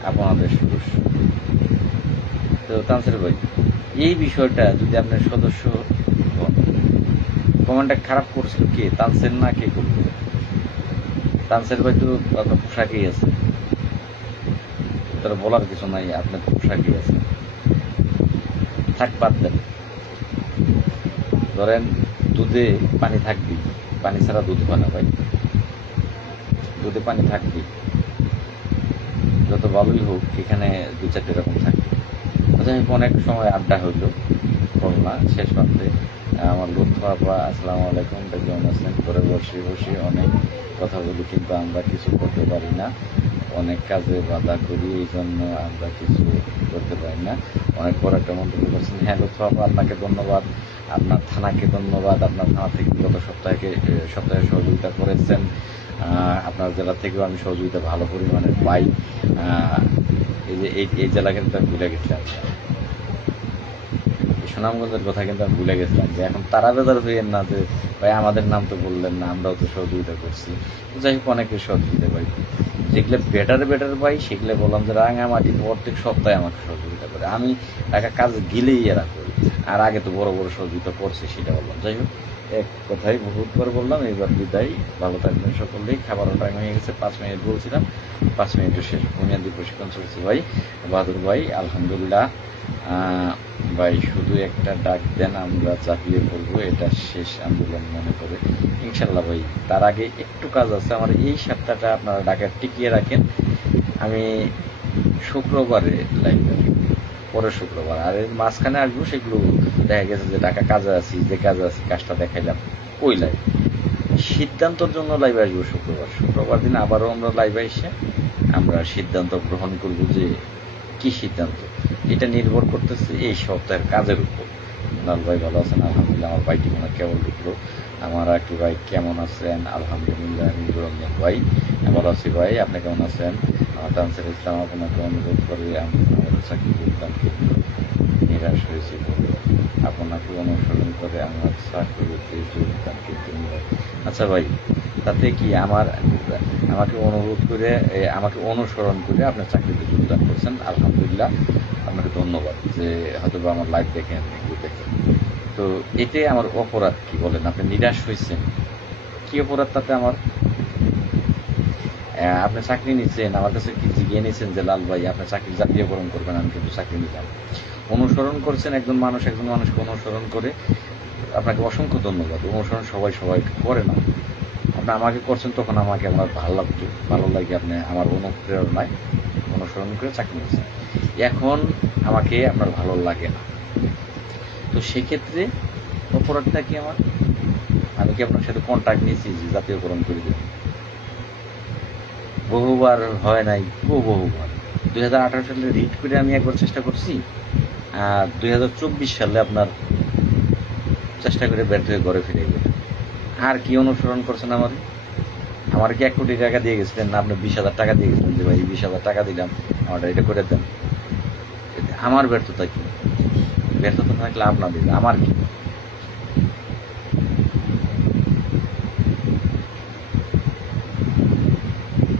আপনাদের সদস্য তো, তানসের ভাই, এই বিষয়টা যদি আপনার সদস্য হন, কমেন্টটা খারাপ করছিল কে, তানসের না কে করবে? তানসের ভাই তো আপনার পোশাকেই আছে, তার বলার কিছু নাই, আপনার তো পোশাকেই আছে। থাক, বাদ দেন। ধরেন দুধে পানি থাকবি, পানি ছাড়া দুধ হয় না ভাই, দুধে পানি থাকবি, যত ভালোই হোক, এখানে 2-4টে রকম থাকবে। অনেক সময় আড্ডা হইল, করোনা শেষ প্রান্তে আমার লুৎফ আপা, আসসালামু আলাইকুম, কেমন আছেন? করে বসে অনেক কথা বলি, কিন্তু আমরা কিছু করতে পারি না, অনেক কাজে বাধা করি, এই জন্য আমরা কিছু করতে পারি না। অনেক বড় একটা মন্তব্য করছেন। হ্যাঁ লুৎফ আপা, আপনাকে ধন্যবাদ, আপনার থানাকে ধন্যবাদ, আপনার থানা থেকে গত সপ্তাহে সহযোগিতা করেছেন। আপনার জেলা থেকেও আমি সহযোগিতা ভালো পরিমাণে পাই। এই যে এই জেলা কিন্তু আমি ভুলে গেছিলাম। সুনামগঞ্জের কথা কিন্তু আমি ভুলে গেছিলাম, যে এখন তারা বেজার হইয়েন না যে ভাই আমাদের নাম তো বললেন না, আমরাও তো সহযোগিতা করছি। যাই হোক, অনেকে সহযোগিতা পাই, যেগুলো বেটার পাই সেগুলো বললাম যে রাঙামাটি প্রত্যেক সপ্তাহে আমাকে সহযোগিতা করে, আমি টাকা কাজ গিলেই এরা করি, আর আগে তো বড় বড় সহযোগিতা করছে সেটা বললাম। যাই হোক, এক কথাই বহুতবার বললাম, এইবার বিদায়, ভালো থাকবেন সকলেই। খাবারও টাইম হয়ে গেছে, 5 মিনিট বলছিলাম, 5 মিনিটের শেষ। বুনিয়াদী প্রশিক্ষণ চলছে ভাই, বাহাদুর ভাই, আলহামদুলিল্লাহ। ভাই শুধু একটা ডাক দেন, আমরা চাপিয়ে পড়বো, এটা শেষ আন্দোলন মনে করে। ইনশাল্লাহ ভাই, তার আগে একটু কাজ আছে আমার, এই সপ্তাহটা আপনারা ডাকা টিকিয়ে রাখেন। আমি শুক্রবারে লাইভ আসবো, পরের শুক্রবার, আর এর মাঝখানে আসবো সেগুলো দেখা গেছে যে ঢাকা কাজে আছি, যে কাজে আছি কাজটা দেখাইলাম, ওই লাইভ। সিদ্ধান্তর জন্য লাইভ আসবো শুক্রবার দিন আবারও আমরা লাইভে এসে আমরা সিদ্ধান্ত গ্রহণ করবো, যে কি সিদ্ধান্ত, এটা নির্ভর করতেছে এই সপ্তাহের কাজের উপর। লাল ভাই ভালো আছেন? আলহামদুলিল্লাহ। আমার ভাইটি মনে কেবল ঢুকলো। আমার একটি ভাই কেমন আছেন? আলহামদুলিল্লাহ। নিরঞ্জন ভাই ভালো আছি ভাই, আপনি কেমন আছেন? আমার তানসির ইসলাম আপনাকে অনুরোধ করে আমাদের চাকরি যোগদান কিন্তু নিরাশ হয়েছি বলে আপনাকে অনুসরণ করে আমার চাকরিতে যোগদান কিন্তু নিরাশ। আচ্ছা ভাই, তাতে কি আমাকে অনুরোধ করে, আমাকে অনুসরণ করে আপনার চাকরিতে যোগদান করছেন, আলহামদুলিল্লাহ, আপনাকে ধন্যবাদ। যে হয়তো আমার লাইভ দেখেন, এগুলো দেখেন, তো এতে আমার অপরাধ কি বলেন? আপনি নিরাশ হয়েছেন, কি অপরাধ তাতে আমার? আপনি চাকরি নিচ্ছেন, আমার কাছে কি জিগিয়ে নিচ্ছেন যে লাল ভাই আপনার চাকরি জাতীয়করণ করবেন, আমি কিন্তু চাকরি নিলাম। অনুসরণ করছেন, একজন মানুষকে অনুসরণ করে, আপনাকে অসংখ্য ধন্যবাদ। অনুসরণ সবাই করে না, আপনি আমাকে করছেন, তখন আমাকে আমার ভালো লাগে, আপনি আমার অনুপ্রেরণায় অনুসরণ করে চাকরি নিচ্ছেন। এখন আমাকে আপনার ভালো লাগে না, তো সেক্ষেত্রে অপরাধটা কি আমার? আমি কি আপনার সাথে কন্ট্যাক্ট নিয়েছি যে জাতীয়করণ করে দেবেন? বহুবার হয় নাই, বহুবার। 2018 সালে রিট করে আমি একবার চেষ্টা করছি, আর 2024 সালে আপনার চেষ্টা করে ব্যর্থ হয়ে ঘরে ফিরে গেল। আর কি অনুসরণ করছেন আমার কি 1 কোটি টাকা দিয়ে গেছিলেন না? আপনি 20,000 টাকা দিয়ে গেছিলেন যে ভাই 20,000 টাকা দিলাম, আমার এটা করে দেন। আমার ব্যর্থতা কি? ব্যর্থতা থাকলে আপনাদের, আমার কি?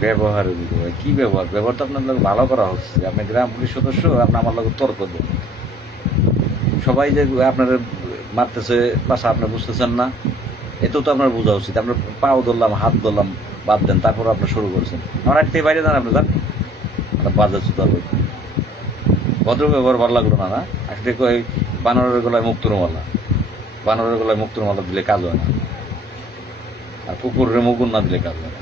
ব্যবহারের বিষয় কি? ব্যবহার তো আপনার লোক ভালো করা হচ্ছে, আপনি গ্রাম পুলিশ সদস্য, আপনি আমার লোক তর্ক দেন। সবাই যে আপনার মারতেছে পাশা, আপনি বুঝতেছেন না, এতেও তো আপনার বোঝা উচিত। আপনার পাও ধরলাম, হাত ধরলাম, বাদ দেন, তারপর আপনার শুরু করছেন। আমার একটাই বাইরে যান, আপনি যান, বাজার চুতা বই। ভদ্র ব্যবহার ভালো লাগলো না, না? আসলে বানরের গলায় মুক্তরমালা, বানরের গলায় মুক্তরমালা দিলে কাজ হয় না, আর কুকুরের মুগুর না দিলে কাজ হয় না।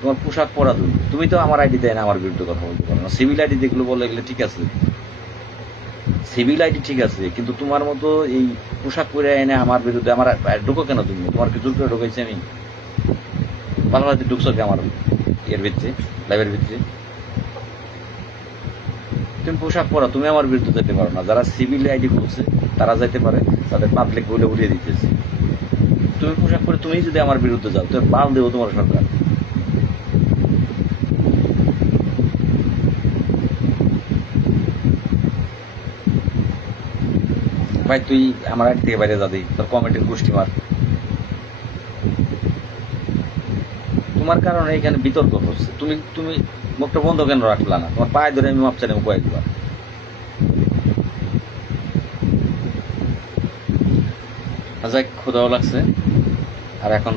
তোমার পোশাক পরা তুমি তো আমার আইডি দেয় না, আমার বিরুদ্ধে কথা বলতে পারো না। সিভিল আইডি যেগুলো বলে এগুলো ঠিক আছে, সিভিল আইডি ঠিক আছে, কিন্তু তোমার মতো এই পোশাক পরে এনে আমার বিরুদ্ধে আমার ঢুকো কেন? তুমি তোমার কি জোর করে ঢুকাইছি আমি? ভালো হাতে ঢুকছো কি আমার এর ভিতরে, লাইভের ভিতরে? তুমি পোশাক পরা, তুমি আমার বিরুদ্ধে যেতে পারো না। যারা সিভিল আইডি খুলছে তারা যাইতে পারে, তাদের পাবলিক বলে উড়িয়ে দিতেছে। তুমি পোশাক পরে তুমি যদি আমার বিরুদ্ধে যাও, তো বাল দেবো তোমার সরকার। ভাই তুই আমার আইডি থেকে বাইরে যা দিই, তোর কমেন্টের গোষ্ঠী মার। তোমার কারণে এখানে বিতর্ক হচ্ছে, তুমি মুখটা বন্ধ কেন রাখলা না? তোমার পায়ে ধরে আমি মাপ চাই কয়েকবার। যাই, ক্ষুধাও লাগছে, আর এখন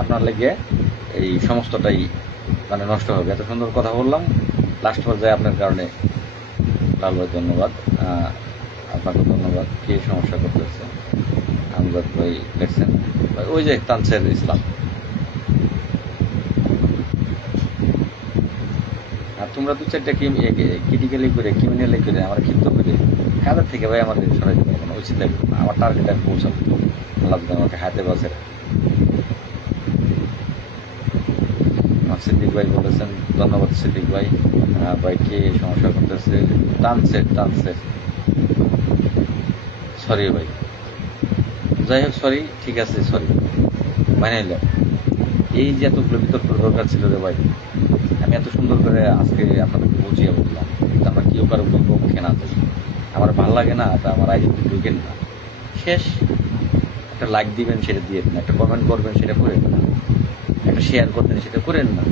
আপনার লেগে এই সমস্তটাই মানে নষ্ট হবে। এত সুন্দর কথা বললাম, লাস্ট পর্যায়ে আপনার কারণে। লাল ভাই ধন্যবাদ, আপনাকে ধন্যবাদ। কে সমস্যা করতেছে? আমজাদ ভাই দেখছেন, ওই যে তানসির ইসলাম। আর তোমরা 2-4টা ক্রিটিক্যালি করে, ক্রিমিনালি করে, আমার ক্ষিপ্ত করে কাদের থেকে ভাই আমাদের সরাই দিতে কোনো উচিত লাগবে না। আমার টার্গেট আমি পৌঁছাবো, আল্লাহ আমাকে হাতে বাঁচে। সিদ্দিক ভাই বলেছেন, ধন্যবাদ সিদ্দিক ভাই। ভাই কে সমস্যা করতেছে? টানসেট, সরি ভাই, যাই হোক সরি, ঠিক আছে, সরি, মানে নিলাম। এই যে এতগুলো বিতর্ক দরকার ছিল রে ভাই, আমি এত সুন্দর করে আজকে আপনাদেরকে বুঝিয়ে বললাম যে আমরা কেউ কারো বিপক্ষে না থাকি। আমার ভালো লাগে না, তা আমার আইডিতে ঢুকেন না, শেষ। একটা লাইক দিবেন সেটা দিয়ে দেন, একটা কমেন্ট করবেন সেটা করেন না, একটা শেয়ার করবেন সেটা করেন না।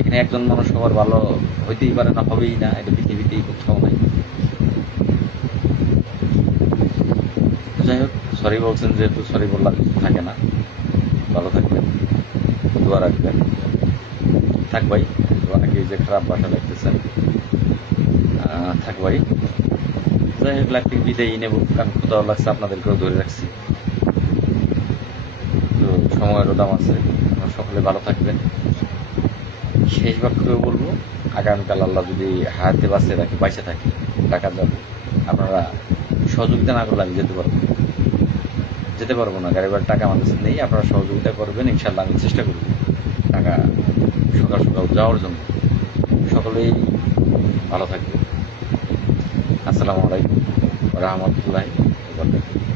এখানে একজন মানুষ সবার ভালো হইতেই পারে না, হবেই না, এটা পৃথিবীতেই কোথাও নাই। যাই হোক, সরি বলছেন যেহেতু, সরি বললাম কিছু থাকে না। ভালো থাকবেন, দোয়া রাখবেন। থাক ভাই, অনেকে যে খারাপ বাসা লাগতেছেন, থাক ভাই। যাই হোক, লাইফ থেকে বিদায় নেব, কারণ কোথাও লাগছে আপনাদেরকেও ধরে রাখছি। তো সময়েরও দাম আছে, আপনারা সকলে ভালো থাকবেন। শেষ বাক্যও বলবো, আগামীকাল আল্লাহ যদি হায়াতে বাঁচে রাখে, বাইসে থাকে, টাকা যাবো, আপনারা সহযোগিতা না করলে আমি যেতে পারবো না। গাড়ি টাকা আমার কাছে নেই, আপনারা সহযোগিতা করবেন, ইনশাল্লাহ আমি চেষ্টা করব টাকা সকাল সকাল যাওয়ার জন্য। সকলেই ভালো থাকবে। আসসালামু আলাইকুম ওয়া রাহমাতুল্লাহি ওয়া বারাকাতুহু।